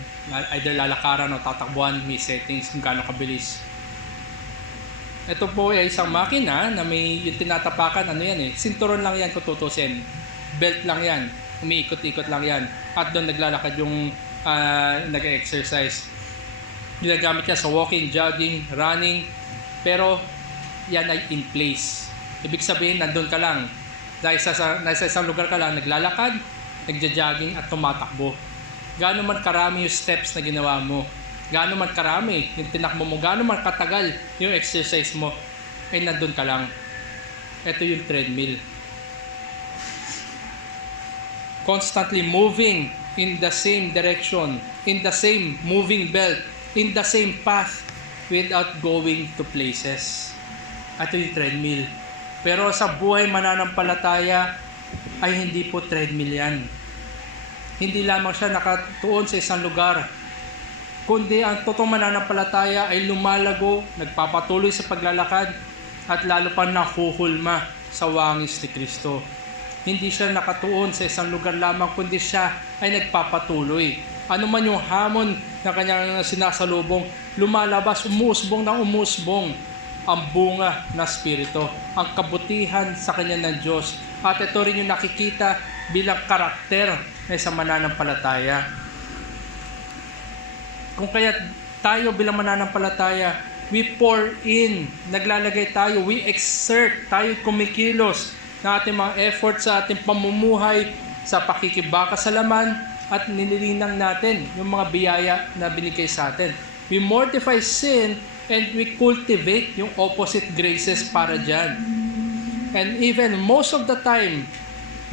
either lalakaran o tatakbuhan, may settings kung gaano kabilis. Ito po ay isang makina na may yung tinatapakan, sinturon lang yan kung tutusin. Belt lang yan, umiikot-ikot lang yan. At doon naglalakad yung nag-exercise. Ginagamit niya sa walking, jogging, running, pero yan ay in place. Ibig sabihin, nandun ka lang. Dahil nasa isang lugar ka lang, naglalakad, nagja-jogging at tumatakbo. Gaano man karami yung steps na ginawa mo, gaano man karami yung tinakbo mo, gaano man katagal yung exercise mo, ay nandun ka lang. Ito yung treadmill. Constantly moving in the same direction, in the same moving belt, in the same path, without going to places. Ito yung treadmill. Pero sa buhay mananampalataya ay hindi po treadmill yan. Hindi lamang siya nakatuon sa isang lugar, kundi ang totoong mananampalataya ay lumalago, nagpapatuloy sa paglalakad, at lalo pa nahuhulma sa wangis ni Kristo. Hindi siya nakatuon sa isang lugar lamang, kundi siya ay nagpapatuloy. Ano man yung hamon na kanyang sinasalubong, lumalabas, umusbong na umusbong ang bunga ng Espiritu, ang kabutihan sa kanya ng Diyos. At ito rin yung nakikita bilang karakter na sa mananampalataya. Kung kaya tayo bilang mananampalataya, we pour in, naglalagay tayo, we exert, tayo kumikilos na ating mga effort sa ating pamumuhay, sa pakikibaka sa laman, at nililinang natin yung mga biyaya na binigay sa atin. We mortify sin and we cultivate yung opposite graces para dyan. And even most of the time,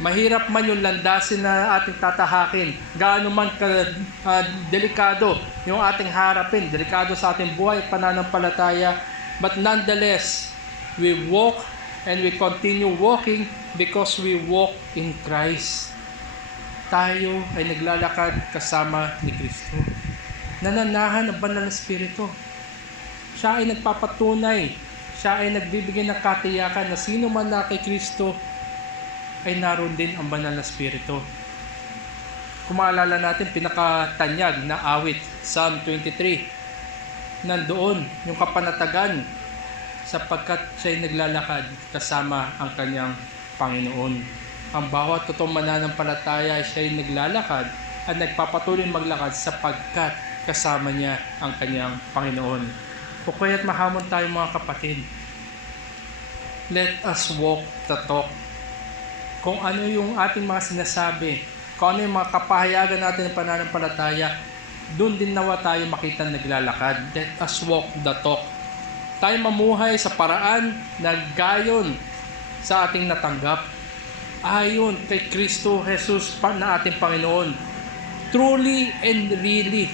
mahirap man yung landasin na ating tatahakin, gaano man delikado yung ating harapin, delikado sa ating buhay, pananampalataya, but nonetheless, we walk and we continue walking because we walk in Christ. Tayo ay naglalakad kasama ni Kristo. Nananahan ang banal na Espiritu. Siya ay nagpapatunay, siya ay nagbibigay ng katiyakan na sino man na kay Kristo ay naroon din ang banal na Espiritu. Kung maalala natin, pinakatanyag na awit, Psalm 23. Nandoon yung kapanatagan sapagkat siya'y naglalakad kasama ang kanyang Panginoon. Ang bawat totoong mananampalataya ay siya'y naglalakad at nagpapatuloy maglakad sapagkat kasama niya ang kanyang Panginoon. O kaya't mahamon tayo mga kapatid. Let us walk the talk. Kung ano yung ating mga sinasabi, kung ano yung mga kapahayagan natin ng pananampalataya, doon din nawa tayo makita naglalakad. Let us walk the talk. Tayo mamuhay sa paraan na gayon sa ating natanggap. Ayon kay Kristo Jesus na ating Panginoon. Truly and really.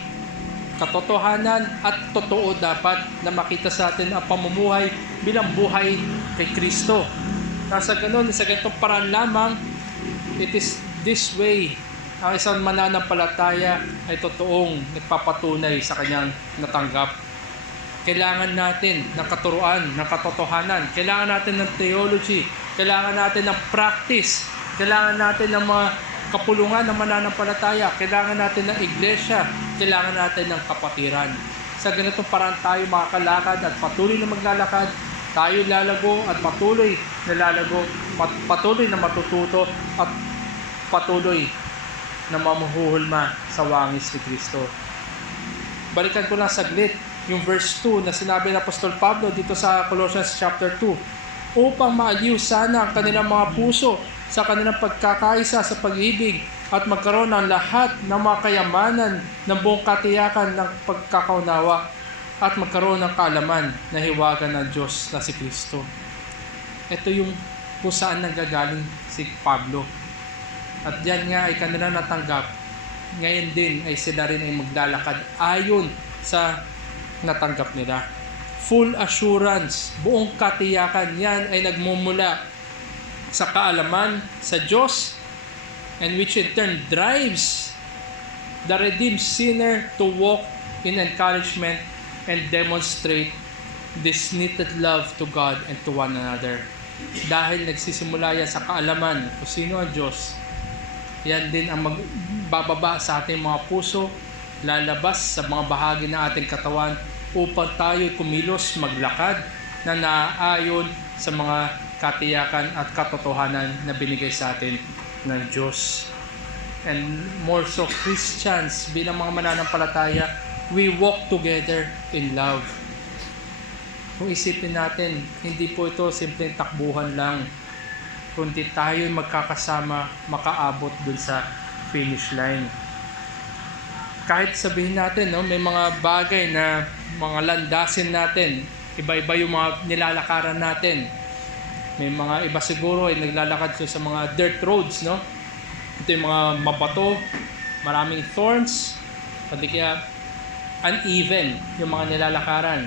Katotohanan at totoo dapat na makita sa atin ang pamumuhay bilang buhay kay Kristo. Nasa ganun, sa ganitong paraan lamang, it is this way. Ang isang mananampalataya ay totoong nagpapatunay sa kanyang natanggap. Kailangan natin ng katuruan, ng katotohanan. Kailangan natin ng theology. Kailangan natin ng practice. Kailangan natin ng mga kapulungan ng mananampalataya. Kailangan natin ng iglesia. Kailangan natin ng kapatiran. Sa ganitong paraan tayo makakalakad at patuloy na maglalakad. Tayo lalago at patuloy na lalago. Patuloy na matututo at patuloy na mamuhuhulma sa wangis ni Kristo. Balikan ko lang saglit yung verse 2 na sinabi ng Apostol Pablo dito sa Colossians chapter 2, upang maaliw sana ang kanilang mga puso sa kanilang pagkakaisa sa pag-ibig at magkaroon ng lahat ng mga kayamanan ng buong katiyakan ng pagkakaunawa at magkaroon ng kaalaman na hiwagan ng Diyos na si Kristo. Ito yung kung saan nanggagaling si Pablo. At diyan nga ay kanila natanggap. Ngayon din ay sila rin ay maglalakad ayon sa natanggap nila. Full assurance, buong katiyakan, yan ay nagmumula sa kaalaman sa Diyos, and which in turn drives the redeemed sinner to walk in encouragement and demonstrate this knitted love to God and to one another. Dahil nagsisimula yan sa kaalaman kung sino ang Diyos, yan din ang magbababa sa ating mga puso, lalabas sa mga bahagi ng ating katawan upang tayo kumilos, maglakad na naaayon sa mga katiyakan at katotohanan na binigay sa atin ng Diyos. And more so, Christians, bilang mga mananampalataya, we walk together in love. Kung isipin natin, hindi po ito simpleng takbuhan lang, kundi tayo magkakasama makaabot dun sa finish line. Kahit sabihin natin, no, may mga bagay na mga landasin natin, iba-iba yung mga nilalakaran natin. May mga iba siguro ay naglalakad sa mga dirt roads, no? Ito yung mga mabato, maraming thorns, pati kaya uneven yung mga nilalakaran.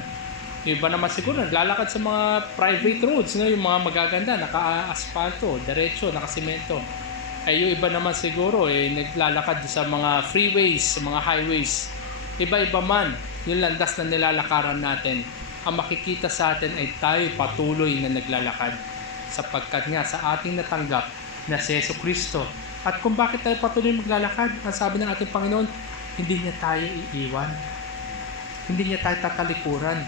Yung iba naman siguro naglalakad sa mga private roads, no? Yung mga magaganda, naka-asfalto, diretso, nakasimento. Ay yung iba naman siguro naglalakad sa mga freeways, sa mga highways. Iba-iba man yung landas na nilalakaran natin. Ang makikita sa atin ay tayo patuloy na naglalakad sapagkat nga sa ating natanggap na si Yesu Kristo. At kung bakit tayo patuloy maglalakad, ang sabi ng ating Panginoon, hindi niya tayo iiwan. Hindi niya tayo tatalikuran.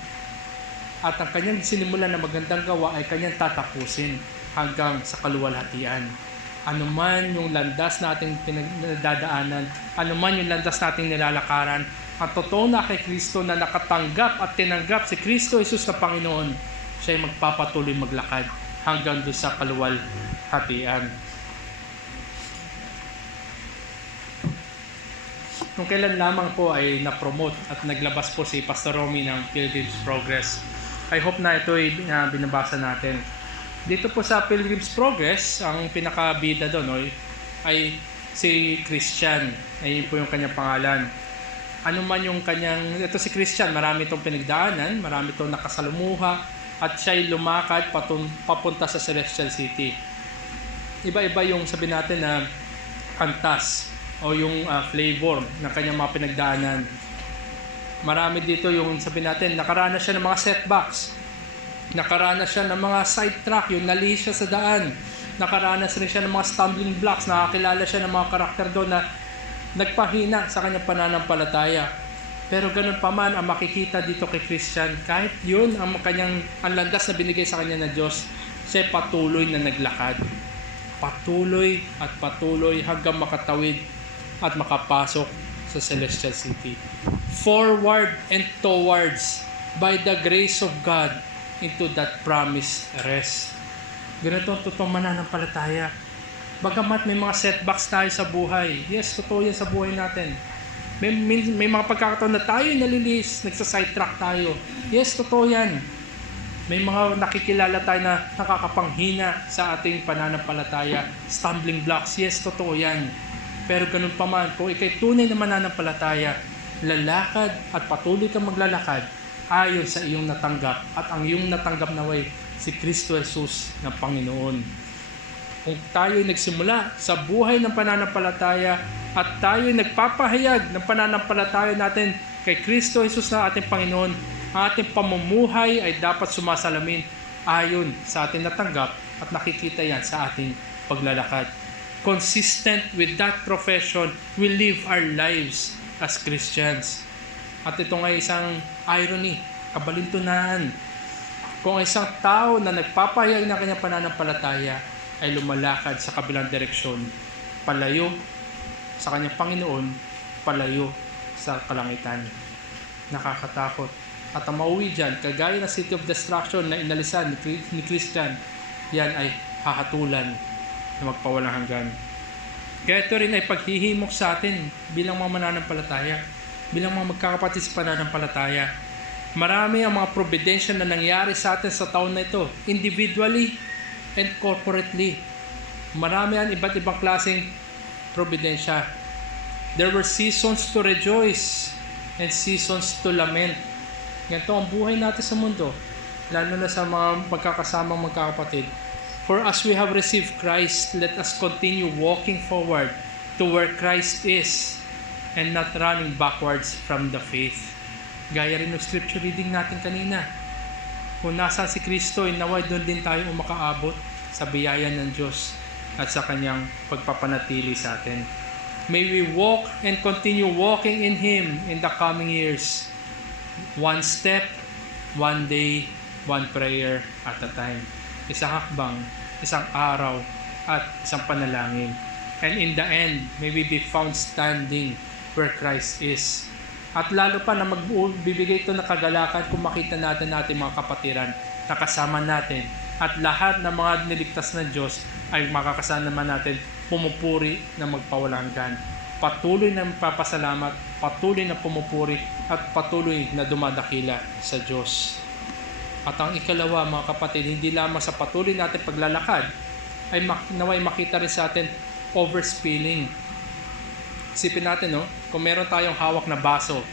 At ang kanyang sinimulan na magandang gawa ay kanyang tatapusin hanggang sa kaluwalhatian. Ano man yung landas nating pinagdadaanan, ano man yung landas nating nilalakaran, ang totoo na kay Kristo na nakatanggap at tinanggap si Kristo Jesus na Panginoon, siya ay magpapatuloy maglakad hanggang doon sa kaluwalhatian. Nung kailan lamang po ay na-promote at naglabas po si Pastor Romy ng Pilgrim's Progress. I hope na ito ay binabasa natin. Dito po sa Pilgrim's Progress, ang pinakabida doon ay si Christian. Ayun po yung kanyang pangalan. Ano man yung kanyang, ito si Christian, marami itong pinagdaanan, marami itong nakasalumuha, at siya'y lumakad papunta sa Celestial City. Iba-iba yung sabi natin na antas o yung flavor ng kanyang mga pinagdaanan. Marami dito yung sabi natin, nakaranas siya ng mga setbacks. Nakaranas siya ng mga sidetrack, yung nali siya sa daan. Nakaranas rin siya ng mga stumbling blocks, nakakilala siya ng mga karakter doon na nagpahina sa kanyang pananampalataya. Pero ganun pa man ang makikita dito kay Christian, kahit yun ang landas na binigay sa kanya ng Diyos, siya patuloy na naglakad. Patuloy at patuloy hanggang makatawid at makapasok sa Celestial City. Forward and towards by the grace of God into that promised rest. Ganito ang totoong mananampalataya. Bagamat may mga setbacks tayo sa buhay. Yes, totoo yan sa buhay natin. May mga pagkakataon na tayo nalilis, nagsa-sidetrack tayo. Yes, totoo yan. May mga nakikilala tayo na nakakapanghina sa ating pananampalataya. Stumbling blocks. Yes, totoo yan. Pero ganun pa man, kung ikay tunay na mananampalataya, lalakad at patuloy kang maglalakad ayon sa iyong natanggap. At ang iyong natanggap na way, si Kristo Jesus na Panginoon. Kung tayo'y nagsimula sa buhay ng pananampalataya at tayo'y nagpapahayag ng pananampalataya natin kay Kristo Jesus na ating Panginoon, ang ating pamumuhay ay dapat sumasalamin ayon sa ating natanggap at nakikita yan sa ating paglalakad. Consistent with that profession, we live our lives as Christians. At ito nga isang irony, kabalintunaan. Kung isang tao na nagpapahayag ng kanyang pananampalataya ay lumalakad sa kabilang direksyon, palayo sa kanyang Panginoon, palayo sa kalangitan. Nakakatakot. At ang mauwi dyan, kagaya ng city of destruction na inalisan ni Christian, yan ay hahatulan na magpawalang hanggan. Kaya ito rin ay paghihimok sa atin bilang mga mananampalataya, bilang mga magkakapatid sa pananampalataya. Marami ang mga providensya na nangyari sa atin sa taon na ito, individually and corporately. Marami ang iba't ibang klaseng providensya. There were seasons to rejoice and seasons to lament. Ganito ang buhay natin sa mundo, lalo na sa mga pagkakasamang magkakapatid. For as we have received Christ, let us continue walking forward to where Christ is and not running backwards from the faith. Gaya rin ng scripture reading natin kanina. Kung nasaan si Kristo, naway doon din tayo makaabot sa biyaya ng Diyos at sa kanyang pagpapanatili sa atin. May we walk and continue walking in Him in the coming years. One step, one day, one prayer at a time. Isang hakbang, isang araw, at isang panalangin. And in the end, may we be found standing where Christ is. At lalo pa na magbibigay ito ng kagalakan kung makita natin mga kapatiran na kasama natin. At lahat ng mga niligtas ng Diyos ay makakasama natin pumupuri na magpawalang hanggan. Patuloy na magpapasalamat, patuloy na pumupuri, at patuloy na dumadakila sa Diyos. At ang ikalawa mga kapatid, hindi lamang sa patuloy natin paglalakad, ay naway makita rin sa atin overspilling. Isipin natin, kung meron tayong hawak na baso,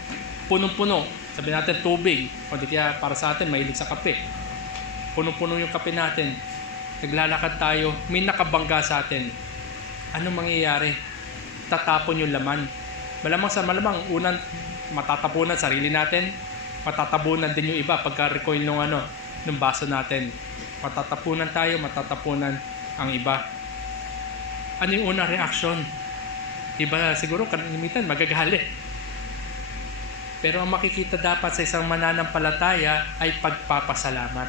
punong-puno, sabi natin tubig, o di kaya para sa atin, mahilig sa kape. Punong-puno yung kape natin, naglalakad tayo, may nakabangga sa atin. Anong mangyayari? Tatapon yung laman. Malamang unang matatapunan sarili natin, matatapunan din yung iba pagka-recoil ng baso natin. Matatapunan tayo, matatapunan ang iba. Ano yung unang reaksyon? Iba siguro kanimitan magagalit. Pero ang makikita dapat sa isang mananampalataya ay pagpapasalamat.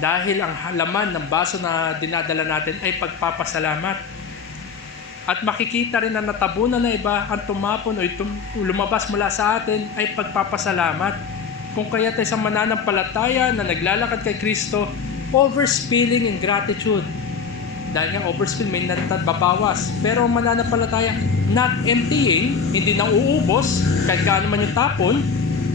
Dahil ang laman ng baso na dinadala natin ay pagpapasalamat. At makikita rin na natabunan na iba ang tumapon o lumabas mula sa atin ay pagpapasalamat. Kung kaya tayo isang mananampalataya na naglalakad kay Kristo, overspilling in gratitude. Dahil nga overspill, may babawas. Pero ang mananampalataya, not emptying, hindi na uubos, kahit gaano man yung tapon,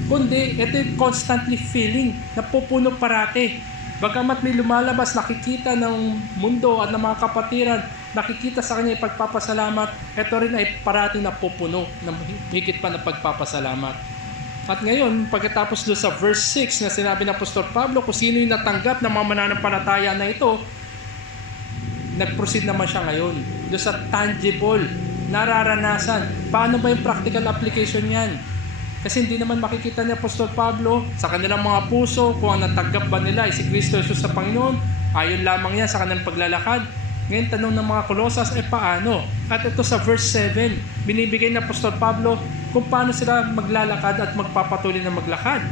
kundi ito yung constantly filling, napupuno parate. Bagamat may lumalabas, nakikita ng mundo at ng mga kapatiran, nakikita sa kanya yung pagpapasalamat, ito rin ay parating napupuno ng higit pa na pagpapasalamat. At ngayon, pagkatapos doon sa verse 6 na sinabi ng Apostol Pablo kung sino yung natanggap ng mga mananampalataya na ito, nag-proceed naman siya ngayon doon sa tangible, nararanasan. Paano ba yung practical application yan? Kasi hindi naman makikita ni Apostol Pablo sa kanilang mga puso kung ang natanggap ba nila ay si Kristo Jesus sa Panginoon. Ayon lamang yan sa kanilang paglalakad. Ngayon, tanong ng mga Kolosas, paano? At ito sa verse 7, binibigay ng Apostol Pablo kung paano sila maglalakad at magpapatuloy na maglakad.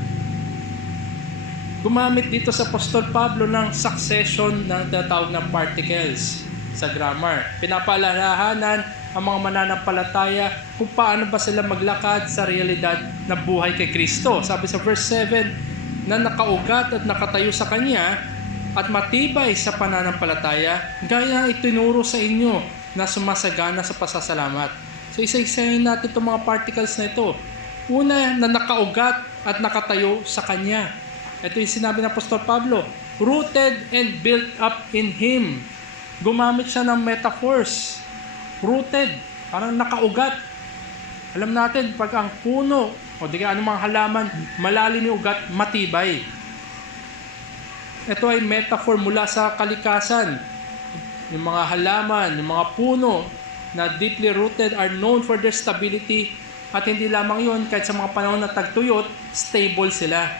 Gumamit dito sa Apostol Pablo ng succession na tinatawag na particles sa grammar. Pinapaalalahanan ang mga mananampalataya kung paano ba sila maglakad sa realidad na buhay kay Kristo. Sabi sa verse 7, na nakaugat at nakatayo sa Kanya at matibay sa pananampalataya, gaya ang itinuro sa inyo na sumasagana sa pasasalamat. So isa-isahin natin itong mga particles na ito. Una, na nakaugat at nakatayo sa Kanya. Ito yung sinabi ng Apostol Pablo, rooted and built up in Him. Gumamit siya ng metaphors. Rooted, parang nakaugat. Alam natin, pag ang puno, o di ka anumang halaman, malalim yung ugat, matibay. Ito ay metaphor mula sa kalikasan. Yung mga halaman, yung mga puno na deeply rooted are known for their stability. At hindi lamang yun, kahit sa mga panahon na tagtuyot, stable sila.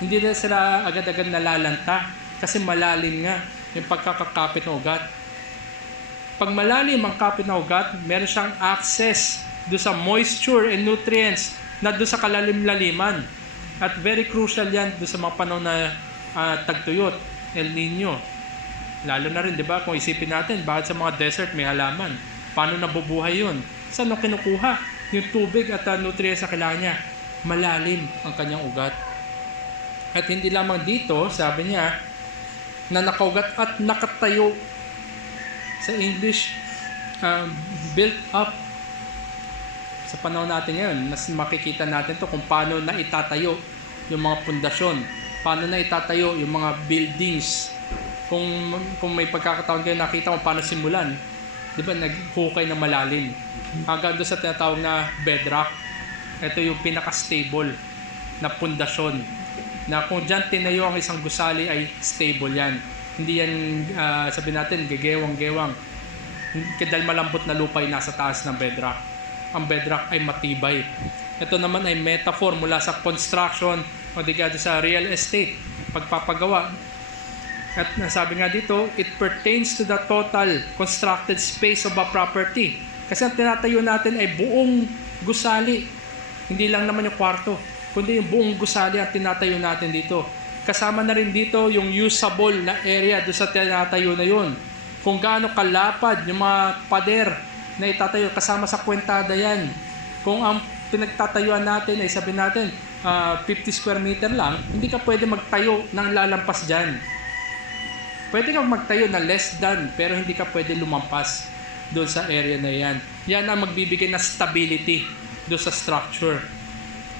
Hindi na sila agad-agad nalalanta kasi malalim nga yung pagkakakapit ng ugat. Pag malalim ang kapit ng ugat, meron siyang access do sa moisture and nutrients na do sa kalalim-laliman. At very crucial yan do sa mga panahon na tagtuyot, El Nino. Lalo na rin, di ba, kung isipin natin, bakit sa mga desert may halaman? Paano nabubuhay yun? Saan nung kinukuha yung tubig at nutrients sa kailangan niya? Malalim ang kanyang ugat. At hindi lamang dito, sabi niya, na nakaugat at nakatayo. Sa English, built up. Sa panahon natin ngayon, mas makikita natin to kung paano na itatayo yung mga pundasyon. Paano na itatayo yung mga buildings. Kung may pagkakataon kayo nakita kung paano simulan, di ba, naghukay na malalim. Hanggang doon sa tinatawag na bedrock. Ito yung pinaka-stable na pundasyon. Na kung dyan tinayo ang isang gusali ay stable yan. Hindi yan, sabihin natin, gegewang-gewang. Dahil malambot na lupa ay nasa taas ng bedrock. Ang bedrock ay matibay. Ito naman ay metaphor mula sa construction o di kaya sa real estate, pagpapagawa. At nasabi nga dito, it pertains to the total constructed space of a property. Kasi ang tinatayo natin ay buong gusali. Hindi lang naman yung kwarto, kundi yung buong gusali ang tinatayo natin dito. Kasama na rin dito yung usable na area doon sa tinatayo na yun. Kung gaano kalapad yung mga pader na itatayo, kasama sa kwentada yan. Kung ang pinagtatayuan natin ay sabihin natin 50 square meter lang, hindi ka pwede magtayo ng lalampas dyan. Pwede kang magtayo na less than, pero hindi ka pwede lumampas doon sa area na yan. Yan ang magbibigay na stability doon sa structure.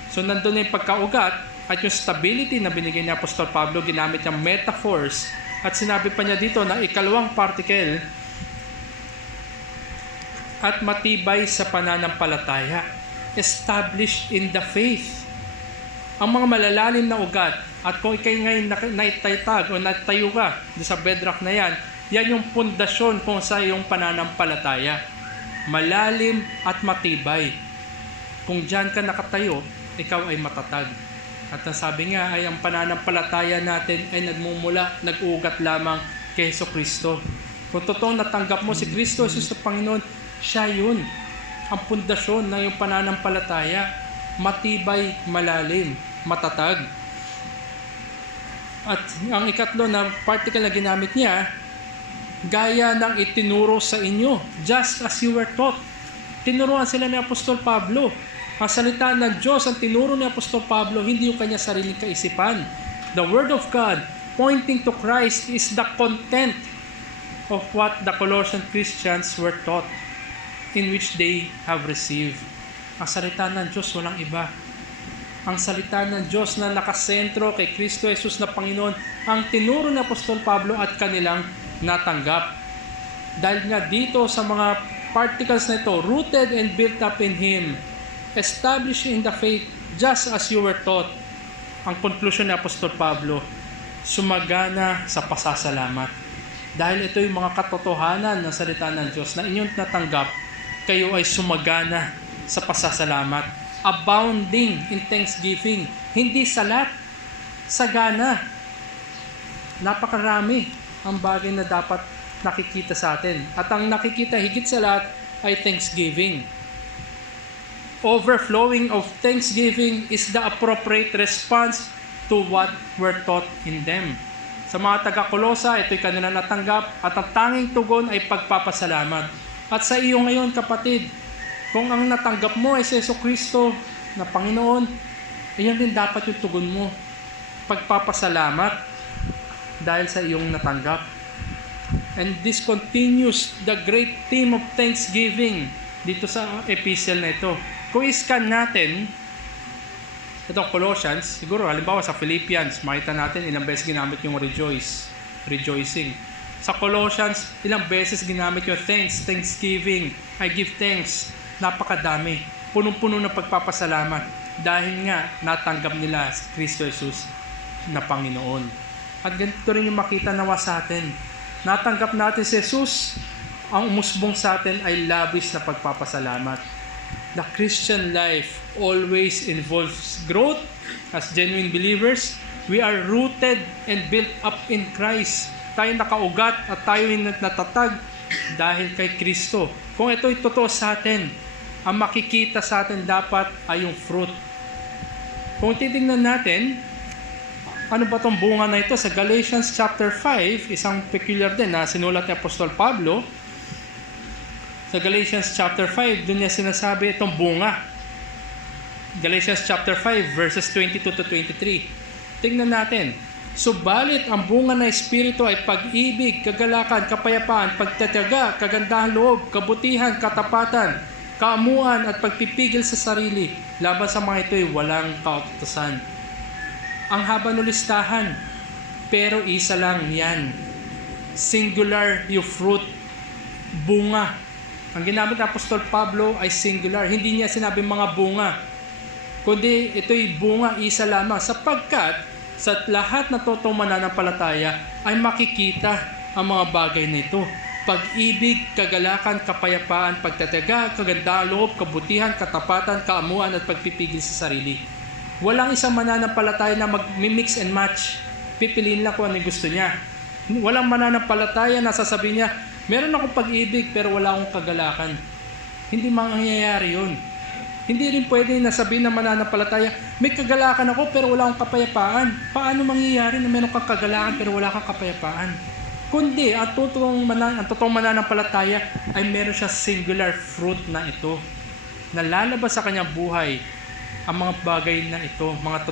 So nandun na yung pagkaugat at yung stability na binigay ni Apostol Pablo, ginamit niyang metaphors. At sinabi pa niya dito na ikalawang particle, at matibay sa pananampalataya, established in the faith. Ang mga malalalim na ugat, at kung ikay ngayon naitaytag o natayo ka sa bedrock na yan, yan yung pundasyon kung sa iyong pananampalataya. Malalim at matibay. Kung dyan ka nakatayo, ikaw ay matatag. At ang sabi nga ay ang pananampalataya natin ay nagmumula, nag-ugat lamang kay Jesucristo. Kung totoong natanggap mo si Kristo, Jesus na Panginoon, siya yun. Ang pundasyon ng iyong pananampalataya, matibay, malalim, matatag. At ang ikatlo na particle na ginamit niya, gaya ng itinuro sa inyo, just as you were taught. Tinuruan sila ni Apostol Pablo. Ang salita ng Diyos, ang tinuro ni Apostol Pablo, hindi yung kanya sariling kaisipan. The Word of God, pointing to Christ, is the content of what the Colossian Christians were taught, in which they have received. Ang salita ng Diyos, walang iba. Ang salita ng Diyos na nakasentro kay Kristo Jesus na Panginoon, ang tinuro ni Apostol Pablo at kanilang natanggap. Dahil nga dito sa mga particles na ito, rooted and built up in Him, established in the faith, just as you were taught. Ang conclusion ni Apostol Pablo, sumagana sa pasasalamat. Dahil ito yung mga katotohanan ng salita ng Diyos na inyong natanggap, kayo ay sumagana sa pasasalamat. Abounding in thanksgiving. Hindi salat, sagana. Napakarami ang bagay na dapat nakikita sa atin. At ang nakikita higit sa lahat ay thanksgiving. Overflowing of thanksgiving is the appropriate response to what we're taught in them. Sa mga taga-Kolosa, ito'y kanila natanggap at ang tanging tugon ay pagpapasalamat. At sa iyo ngayon, kapatid, kung ang natanggap mo ay si Jesucristo na Panginoon, ayan din dapat yung tugon mo. Pagpapasalamat dahil sa iyong natanggap. And this continues the great theme of thanksgiving dito sa epistle na ito. Kung iskan natin itong Colossians, siguro halimbawa sa Philippians, makita natin ilang beses ginamit yung rejoicing. Sa Colossians, ilang beses ginamit yung thanksgiving, I give thanks. Napakadami. Punong-puno ng pagpapasalamat dahil nga natanggap nila si Kristo Jesus na Panginoon. At ganito rin yung makita nawa sa atin. Natanggap natin si Jesus, ang umusbong sa atin ay labis na pagpapasalamat. The Christian life always involves growth. As genuine believers, we are rooted and built up in Christ. Tayo nakaugat at tayo natatag dahil kay Kristo. Kung ito'y totoo sa atin, ang makikita sa atin dapat ay yung fruit. Kung titingnan natin, ano ba itong bunga na ito? Sa Galatians chapter 5, isang peculiar din na sinulat ni Apostol Pablo. Sa Galatians chapter 5, doon niya sinasabi itong bunga. Galatians chapter 5, verses 22 to 23. Tingnan natin. Subalit ang bunga ng Espiritu ay pag-ibig, kagalakan, kapayapaan, pagtatiyaga, kagandahan loob, kabutihan, katapatan, kaamuan at pagpipigil sa sarili. Laban sa mga ito ay walang kautusan. Ang haba ng listahan, pero isa lang yan. Singular yung fruit, bunga. Ang ginamit ng Apostol Pablo ay singular. Hindi niya sinabi mga bunga, kundi ito'y bunga, isa lamang. Sapagkat sa lahat na totoong mananampalataya ay makikita ang mga bagay nito. Pag-ibig, kagalakan, kapayapaan, pagtataga, kagandahan loob, kabutihan, katapatan, kaamuan at pagpipigil sa sarili. Walang isang mananampalataya na mag-mix and match. Pipiliin lang kung ano yung gusto niya. Walang mananampalataya na sasabihin niya, meron akong pag-ibig pero wala akong kagalakan. Hindi mangyayari yun. Hindi rin pwede na sabihin ng mananampalataya, may kagalakan ako pero wala akong kapayapaan. Paano mangyayari na meron kang kagalakan pero wala kang kapayapaan? Kundi, ang totoong mananampalataya ay meron siya singular fruit na ito. Nalalabas sa kanyang buhay ang mga bagay na ito, mga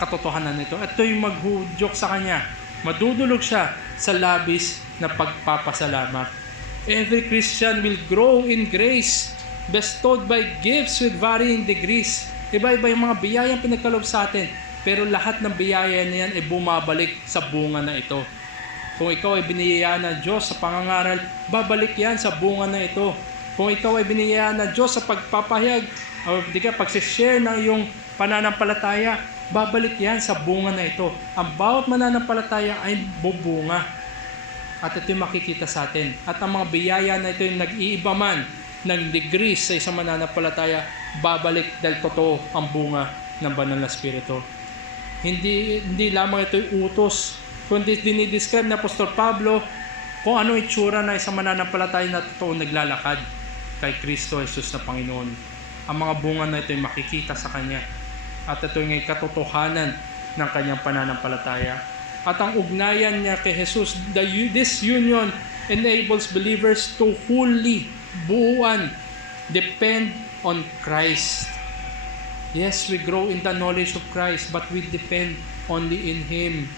katotohanan na ito. At ito yung maghudyok sa kanya. Madudulog siya sa labis na pagpapasalamat. Every Christian will grow in grace, bestowed by gifts with varying degrees. Iba-iba yung mga biyayang pinagkaloob sa atin, pero lahat ng biyaya na yan ay bumabalik sa bunga na ito. Kung ikaw ay biniyayaan ng Diyos sa pangangaral, babalik yan sa bunga na ito. Kung ikaw ay biniyayaan ng Diyos sa pagpapahayag, o pagsishare ng iyong pananampalataya, babalik yan sa bunga na ito. Ang bawat mananampalataya ay bubunga. At ito yung makikita sa atin. At ang mga biyaya na ito yung nag-iiba man ng degrees sa isang mananampalataya, babalik dahil totoo ang bunga ng banal na Espiritu. Hindi lamang ito yung utos, kundi dinidescribe ni Apostol Pablo kung ano itsura na isang mananampalataya na totoo naglalakad kay Kristo Jesus na Panginoon. Ang mga bunga na ito ay makikita sa Kanya. At ito yung katotohanan ng Kanyang pananampalataya. At ang ugnayan niya kay Jesus, this union enables believers to wholly, buuan, depend on Christ. Yes, we grow in the knowledge of Christ, but we depend only in Him.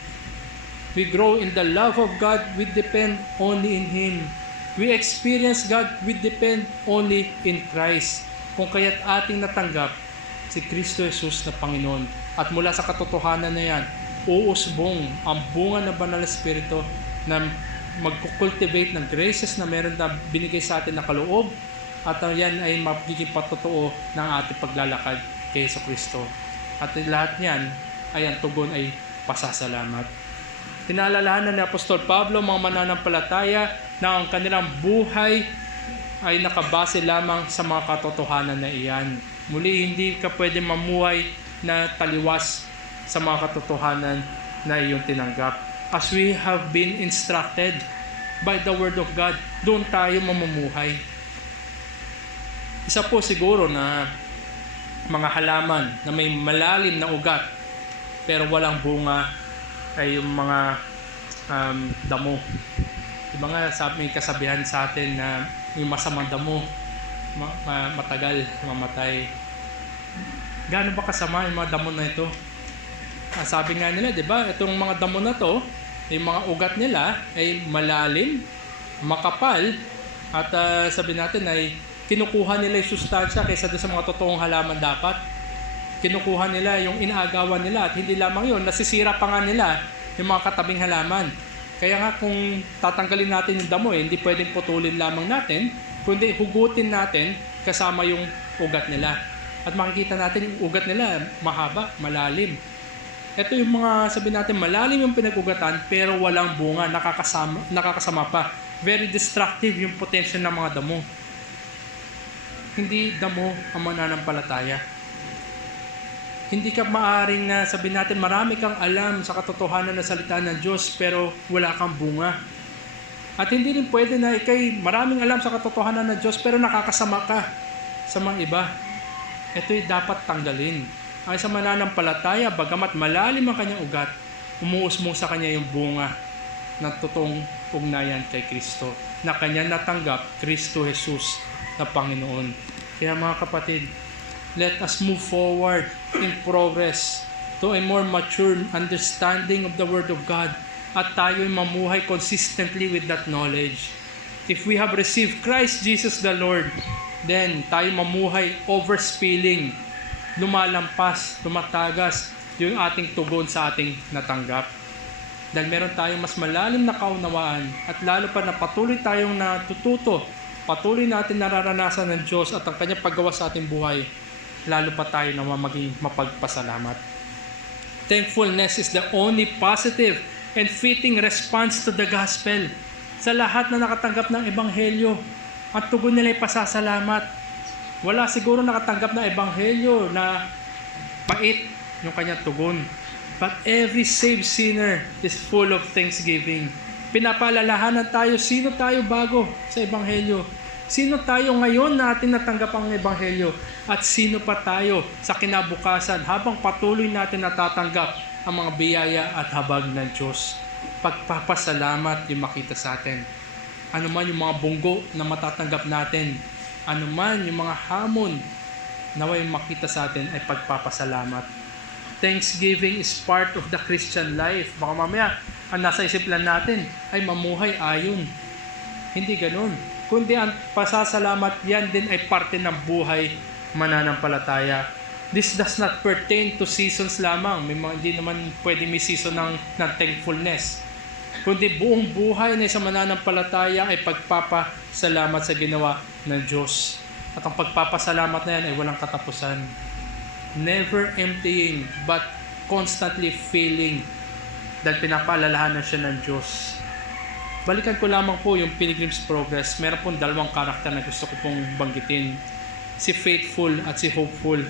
We grow in the love of God, we depend only in Him. We experience God, we depend only in Christ. Kung kaya't ating natanggap si Kristo Jesus na Panginoon. At mula sa katotohanan na yan, uusbong ang bunga ng Banal na Espiritu na mag-cultivate ng graces na meron na binigay sa atin na kaloob. At yan ay magiging patotoo ng ating paglalakad kay Jesucristo. At lahat yan ay ang tugon ay pasasalamat. Tinaalalahanan ni Apostol Pablo mga mananampalataya na ang kanilang buhay ay nakabase lamang sa mga katotohanan na iyan. Muli, hindi ka pwede mamuhay na taliwas sa mga katotohanan na iyong tinanggap. As we have been instructed by the Word of God. Doon tayo mamumuhay. Isa po siguro na mga halaman na may malalim na ugat pero walang bunga ay yung mga damo. Diba nga may kasabihan sa atin na yung masamang damo matagal mamatay. Gaano ba kasama yung mga damo na ito? Sabi nga nila, diba, itong mga damo na to, yung mga ugat nila ay malalim, makapal, at sabi natin ay kinukuha nila yung sustansya kaysa doon sa mga totoong halaman dapat. Kinukuha nila yung inaagawan nila at hindi lamang yun, nasisira pa nga nila yung mga katabing halaman. Kaya nga kung tatanggalin natin yung damo, hindi pwedeng putulin lamang natin, kundi hugutin natin kasama yung ugat nila. At makikita natin yung ugat nila mahaba, malalim. Ito yung mga sabi natin malalim yung pinag-ugatan pero walang bunga, nakakasama pa. Very destructive yung potential ng mga damo. Hindi damo ang mananampalataya. Hindi ka maaring na sabi natin marami kang alam sa katotohanan ng salita ng Diyos pero wala kang bunga. At hindi rin pwede na ikay maraming alam sa katotohanan ng Diyos pero nakakasama ka sa mga iba. Ito'y dapat tanggalin. Ay sa mananampalataya, bagamat malalim ang kanyang ugat, umuusmong sa kanya yung bunga ng totoong ugnayan kay Kristo na kanya natanggap, Kristo Jesus na Panginoon. Kaya mga kapatid, let us move forward in progress to a more mature understanding of the Word of God at tayo'y mamuhay consistently with that knowledge. If we have received Christ Jesus the Lord, then tayo mamuhay overspilling, lumalampas, tumatagas yung ating tugon sa ating natanggap. Dahil meron tayong mas malalim na kaunawaan at lalo pa na patuloy tayong natututo, patuloy natin nararanasan ng Diyos at ang kanyang paggawa sa ating buhay, lalo pa tayo na maging mapagpasalamat. Thankfulness is the only positive and fitting response to the gospel. Sa lahat na nakatanggap ng ebanghelyo, ang tugon nila ay pasasalamat. Wala siguro nakatanggap na ebanghelyo na pait yung kanyang tugon. But every saved sinner is full of thanksgiving. Pinapaalalahanan tayo, sino tayo bago sa ebanghelyo? Sino tayo ngayon natin natanggap ang ebanghelyo? At sino pa tayo sa kinabukasan habang patuloy natin natatanggap ang mga biyaya at habag ng Diyos? Pagpapasalamat yung makita sa atin. Ano man yung mga bunggo na matatanggap natin, ano man yung mga hamon na may makita sa atin ay pagpapasalamat. Thanksgiving is part of the Christian life. Baka mamaya, ang nasa isip lang natin ay mamuhay ayon. Hindi ganun. Kundi ang pasasalamat yan din ay parte ng buhay mananampalataya. This does not pertain to seasons lamang. Hindi naman pwede may season ng thankfulness. Kundi buong buhay na isang mananampalataya ay pagpapasalamat sa ginawa ng Diyos. At ang pagpapasalamat na yan ay walang katapusan. Never emptying, but constantly filling. Dahil pinapaalalahanan siya ng Diyos. Balikan ko lamang po yung Pilgrim's Progress. Meron pong dalawang karakter na gusto ko pong banggitin. Si Faithful at si Hopeful.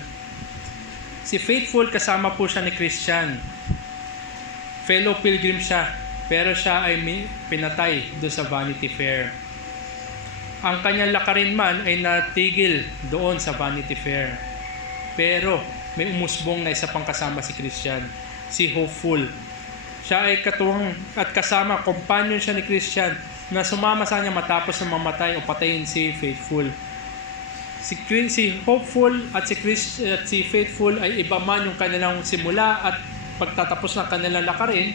Si Faithful, kasama po siya ni Christian. Fellow pilgrim siya, pero siya ay pinatay doon sa Vanity Fair. Ang kanyang lakarin man ay natigil doon sa Vanity Fair. Pero may umusbong na isa pang kasama si Christian, si Hopeful. Siya ay katuwang at kasama, companion siya ni Christian na sumama sa kanya matapos na mamatay o patayin si Faithful. Si Hopeful at si Faithful ay iba man yung kanilang simula at pagtatapos ng kanilang lakarin.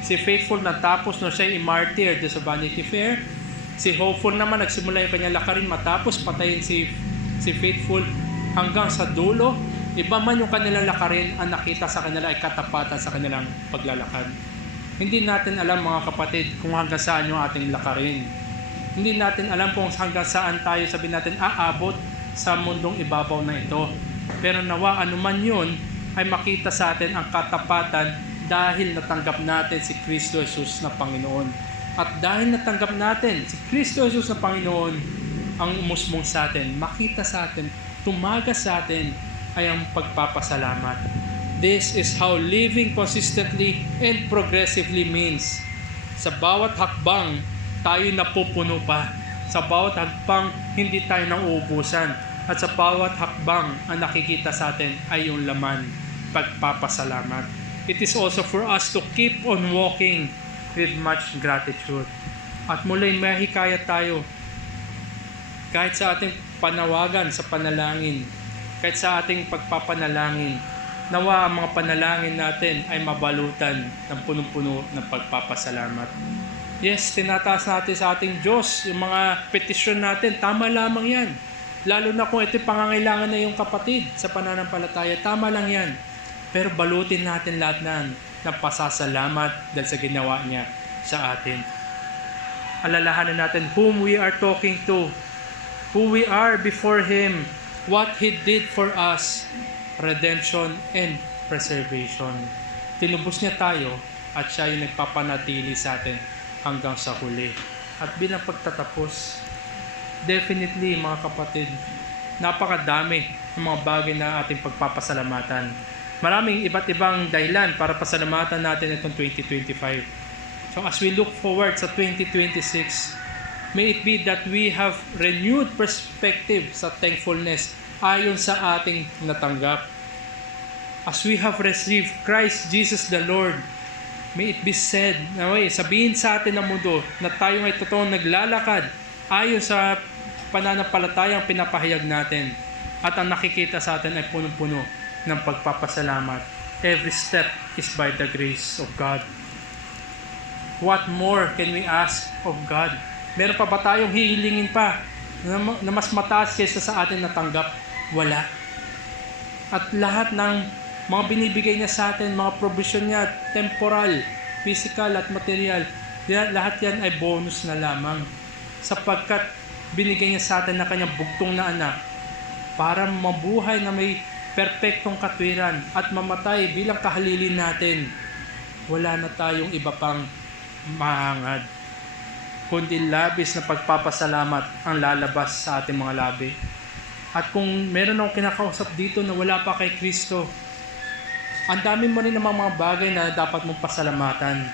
Si Faithful natapos na siya i-martyr doon sa Vanity Fair. Si Hopeful naman nagsimula yung kanyang lakarin matapos patayin si Faithful hanggang sa dulo. Iba man yung kanilang lakarin, ang nakita sa kanila ay katapatan sa kanilang paglalakad. Hindi natin alam mga kapatid kung hanggang saan yung ating lakarin. Hindi natin alam kung hanggang saan tayo sabihin natin aabot sa mundong ibabaw na ito. Pero nawa anuman yun ay makita sa atin ang katapatan dahil natanggap natin si Kristo Jesus na Panginoon. At dahil natanggap natin si Kristo Jesus na Panginoon, ang umusmong sa atin, makita sa atin, tumagas sa atin ay ang pagpapasalamat. This is how living consistently and progressively means. Sa bawat hakbang tayo napupuno pa. Sa bawat hakbang, hindi tayo nauubusan. At sa bawat hakbang, ang nakikita sa atin ay yung laman, pagpapasalamat. It is also for us to keep on walking with much gratitude. At muli, mahikayat tayo kahit sa ating panawagan sa panalangin, kahit sa ating pagpapanalangin, nawa ang mga panalangin natin ay mabalutan ng punong-puno ng pagpapasalamat. Yes, tinataas natin sa ating Diyos yung mga petisyon natin. Tama lamang yan. Lalo na kung ito'y pangangailangan na yung kapatid sa pananampalataya. Tama lang yan. Pero balutin natin lahat ng pasasalamat dahil sa ginawa niya sa atin. Alalahanan natin whom we are talking to, who we are before Him, what He did for us, redemption and preservation. Tinubos niya tayo at siya yung nagpapanatili sa atin hanggang sa huli. At bilang pagtatapos, definitely mga kapatid, napakadami ng mga bagay na ating pagpapasalamatan. Maraming iba't ibang dahilan para pasalamatan natin itong 2025. So as we look forward sa 2026, may it be that we have renewed perspective sa thankfulness ayon sa ating natanggap. As we have received Christ Jesus the Lord, may it be said, sabihin sa atin ng mundo na tayo ay totoong naglalakad ayon sa pananampalatayang pinapahayag natin. At ang nakikita sa atin ay punong-puno ng pagpapasalamat. Every step is by the grace of God. What more can we ask of God? Meron pa ba tayong hihilingin pa na mas mataas kaysa sa atin natanggap? Wala. At lahat ng mga binibigay niya sa atin, mga provision niya, temporal, physical at material, lahat yan ay bonus na lamang. Sapagkat binigay niya sa atin na kanyang bugtong na anak para mabuhay na may perpektong katwiran at mamatay bilang kahalilin natin. Wala na tayong iba pang mahangad, kundi labis na pagpapasalamat ang lalabas sa ating mga labi. At kung meron akong kinakausap dito na wala pa kay Kristo, ang dami mo rin namang mga bagay na dapat mong pasalamatan.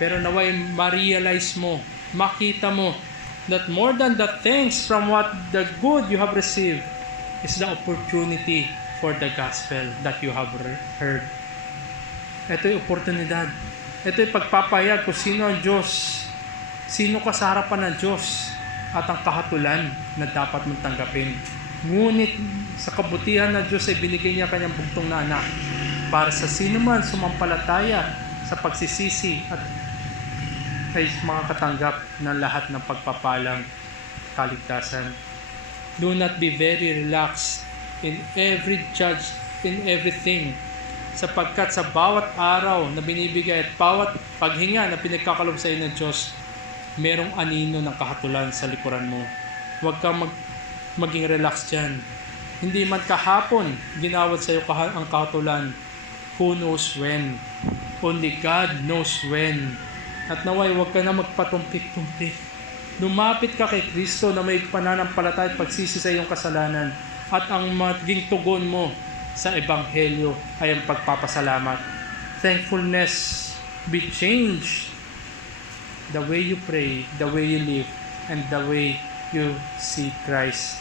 Pero naway ma-realize mo, makita mo, that more than the thanks from what the good you have received is the opportunity for the gospel that you have heard. Ito'y oportunidad. Ito'y pagpapahayag kung sino ang Diyos, sino ka sa harapan ng Diyos, at ang kahatulan na dapat mong tanggapin. Ngunit sa kabutihan ng Diyos ay binigay niya kanyang bugtong na anak para sa sino man sumampalataya sa pagsisisi at ay makakatanggap ng lahat ng pagpapalang kaligtasan. Do not be very relaxed in every judge, in everything, sapagkat sa bawat araw na binibigay at bawat paghinga na pinagkakalob sa iyo ng Diyos, merong anino ng kahatulan sa likuran mo. Huwag kang maging relax dyan. Hindi man kahapon ginawad sa iyo ang kahatulan. Who knows when? Only God knows when. At naway, huwag ka na magpatumpik-tumpik. Lumapit ka kay Kristo na may pananampalataya at pagsisi sa iyong kasalanan. At ang maging tugon mo sa Ebanghelyo ay ang pagpapasalamat. Thankfulness be changed the way you pray, the way you live, and the way you see Christ.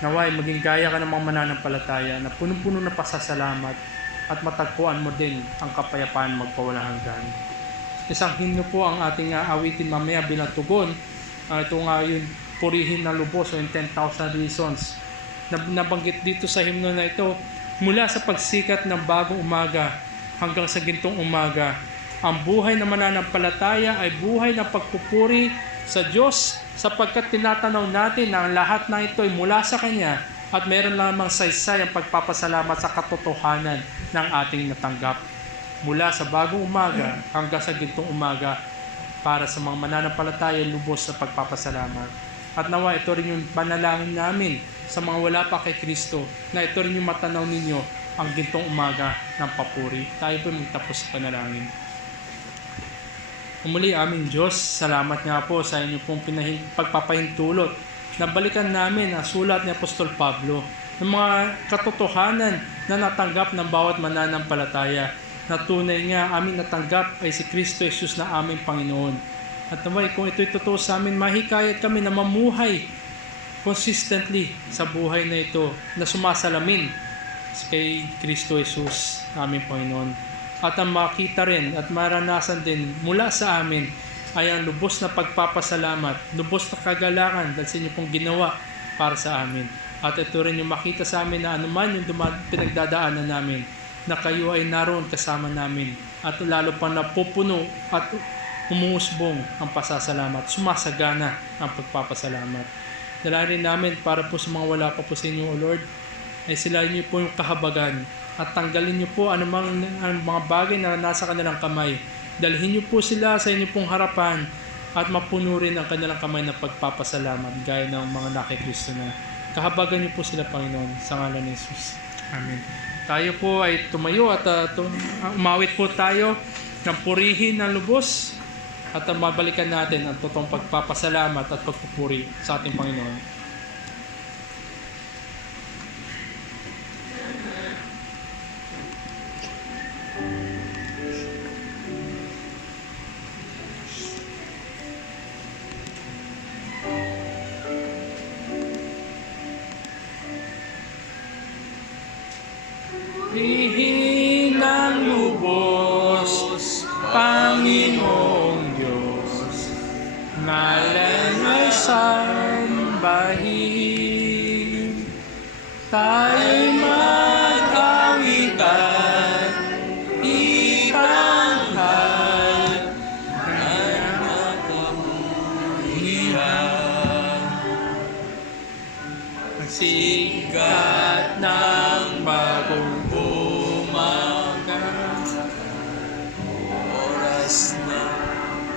Naway, maging gaya ka ng mga mananampalataya na punong-puno na pasasalamat at matagpuan mo din ang kapayapaan magpawalang hanggan. Isang himno po ang ating awitin mamaya bilang tugon. Ito nga yung purihin ng lubos o yung 10,000 reasons. Nabanggit dito sa himno na ito, mula sa pagsikat ng bagong umaga hanggang sa gintong umaga, ang buhay na mananampalataya ay buhay ng pagpupuri sa Diyos sapagkat tinatanaw natin na ang lahat ng ito ay mula sa Kanya at meron lamang saysay ang pagpapasalamat sa katotohanan ng ating natanggap. Mula sa bagong umaga hanggang sa gintong umaga para sa mga mananampalataya lubos sa pagpapasalamat. At nawa ito rin yung panalangin namin sa mga wala pa kay Kristo na ito rin yung matanaw ninyo ang gintong umaga ng papuri. Tayo po magtapos sa panalangin. Umuli aming Diyos, salamat nga po sa inyo pong pagpapahintulot na balikan namin ang sulat ni Apostol Pablo ng mga katotohanan na natanggap ng bawat mananampalataya na tunay nga aming natanggap ay si Kristo Jesus na aming Panginoon. At naway, kung ito'y totoo sa amin, mahikayat kami na mamuhay consistently sa buhay na ito na sumasalamin kay Kristo Jesus, aming Panginoon. At ang makita rin at maranasan din mula sa amin ay ang lubos na pagpapasalamat, lubos na kagalakan dahil sa inyo pong ginawa para sa amin. At ito rin yung makita sa amin na anuman yung pinagdadaanan namin, na kayo ay naroon kasama namin. At lalo pa napupuno at umuusbong ang pasasalamat, sumasagana ang pagpapasalamat. Dalangin namin para po sa mga wala pa po sa inyo, O Lord, ay sila niyo po yung kahabagan at tanggalin niyo po anumang ang mga bagay na nasa kanilang kamay. Dalhin niyo po sila sa inyo pong harapan at mapuno rin ang kanilang kamay ng pagpapasalamat gaya ng mga nakikristo na. Kahabagan niyo po sila, Panginoon, sa ngalan ni Jesus. Amen. Tayo po ay tumayo at umawit po tayo ng purihin ng lubos at mabalikan natin ang totoong pagpapasalamat at pagpupuri sa ating Panginoon. Purihin ng lubos, Panginoong Diyos, ngalan ay sambahin. Tayo'y mag-awitan, itanghal, ang makabuhihan. Ang sigat ng bagong oras na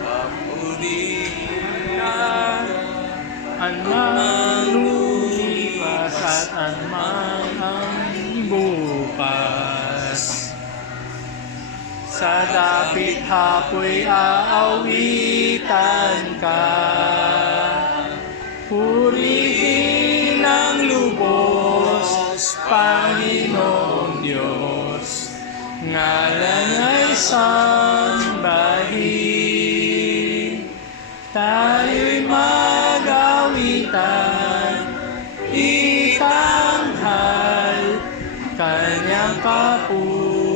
papulihan, anumang lumipas at anumang ang bukas. Sa dapit hapoy aawitan ka, purihin ang lubos, Panginoong Diyos, ngalan ay sambahin. Tayo'y mag-awitan, itanghal, kanyang kapurihan.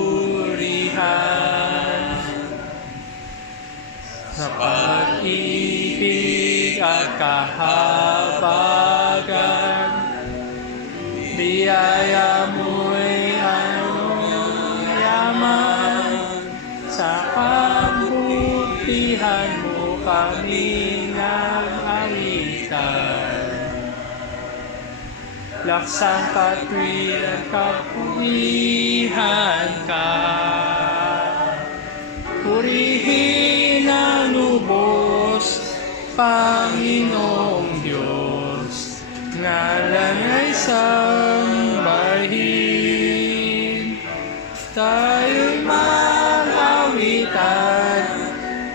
Sa pag-ibig at kahabagan, biyaya mo'y anong yaman, sa kabutihan mo kami nag-awitan. Laksang katwiran kapulihan ka, purihin ang lubos, Panginoong Diyos, ngalan ay sambahin. Tayo'y mag-awitan,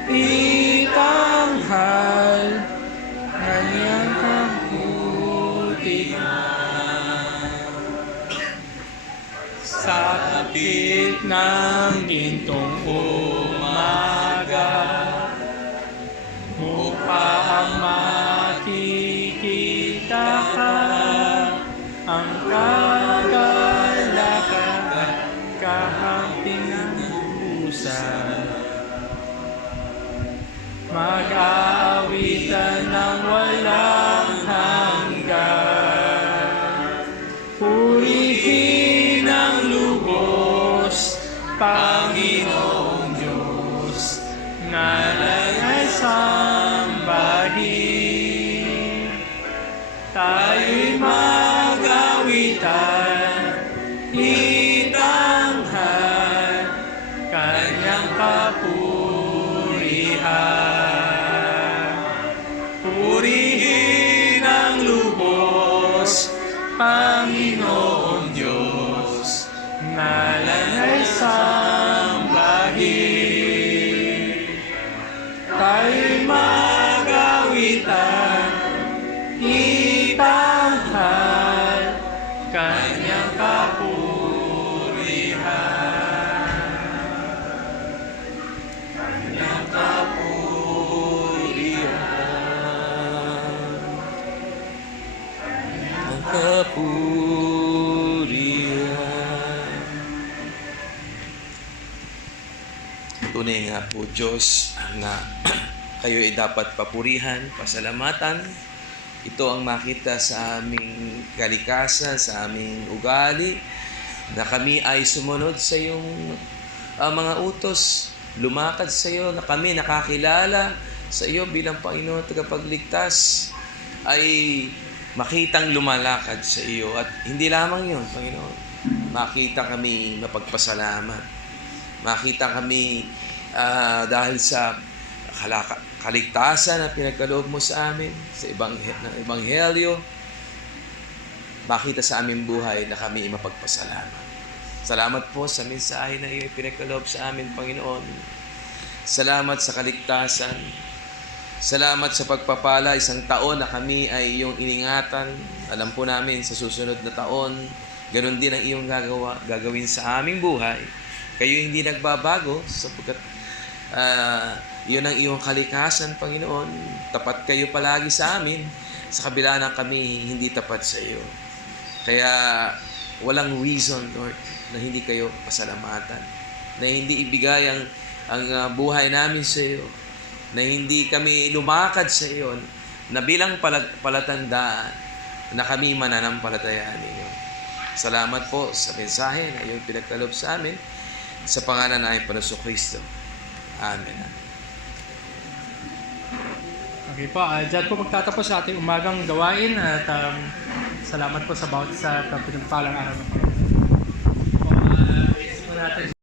itanghal, kanyang kabutihan. Sa kapit ng gintong umaga, mukha ang makikita ka, ang kagalakan at kahampingan busan. Mag-aawitan ng walang hanggan, purihin ang lubos, Panginoong Diyos, ngalan ay sambahin. Tayo'y mag-awitan, itanghal, kanyang kapurihan. Purihin ang lubos, Panginoong Diyos, ngalan ay sambahin. Tayo'y mag-awitan, itanghal, Tunay nga po, Diyos, na kayo ay dapat papurihan, pasalamatan. Ito ang makita sa aming kalikasan, sa aming ugali, na kami ay sumunod sa iyong mga utos, lumakad sa iyo, na kami nakakilala sa iyo bilang Panginoon at tagapagligtas, ay makitang lumalakad sa iyo. At hindi lamang yun, Panginoon, makita kami mapagpasalamat. Makita kami dahil sa kaligtasan na pinagkaloob mo sa amin, sa Ebanghelyo, makita sa aming buhay na kami mapagpasalamat. Salamat po sa mensahe na iyo pinagkaloob sa amin, Panginoon. Salamat sa kaligtasan. Salamat sa pagpapala, isang taon na kami ay iyong iningatan. Alam po namin sa susunod na taon, ganun din ang iyong gagawin sa aming buhay. Kayo hindi nagbabago sapagkat yun ang iyong kalikasan, Panginoon. Tapat kayo palagi sa amin sa kabila ng kami hindi tapat sa iyo. Kaya walang reason, Lord, na hindi kayo pasalamatan, na hindi ibigay ang buhay namin sa iyo, na hindi kami lumakad sa iyo, na bilang palatandaan na kami mananampalatayaan ninyo. Salamat po sa mensahe na iyong pinagkaloob sa amin, sa pangalan ng Panginoong Kristo. Amen. Okay po, dyan po magtatapos sa ating umagang gawain at salamat po sa bawat sa pinagpalang araw ng Panginoon.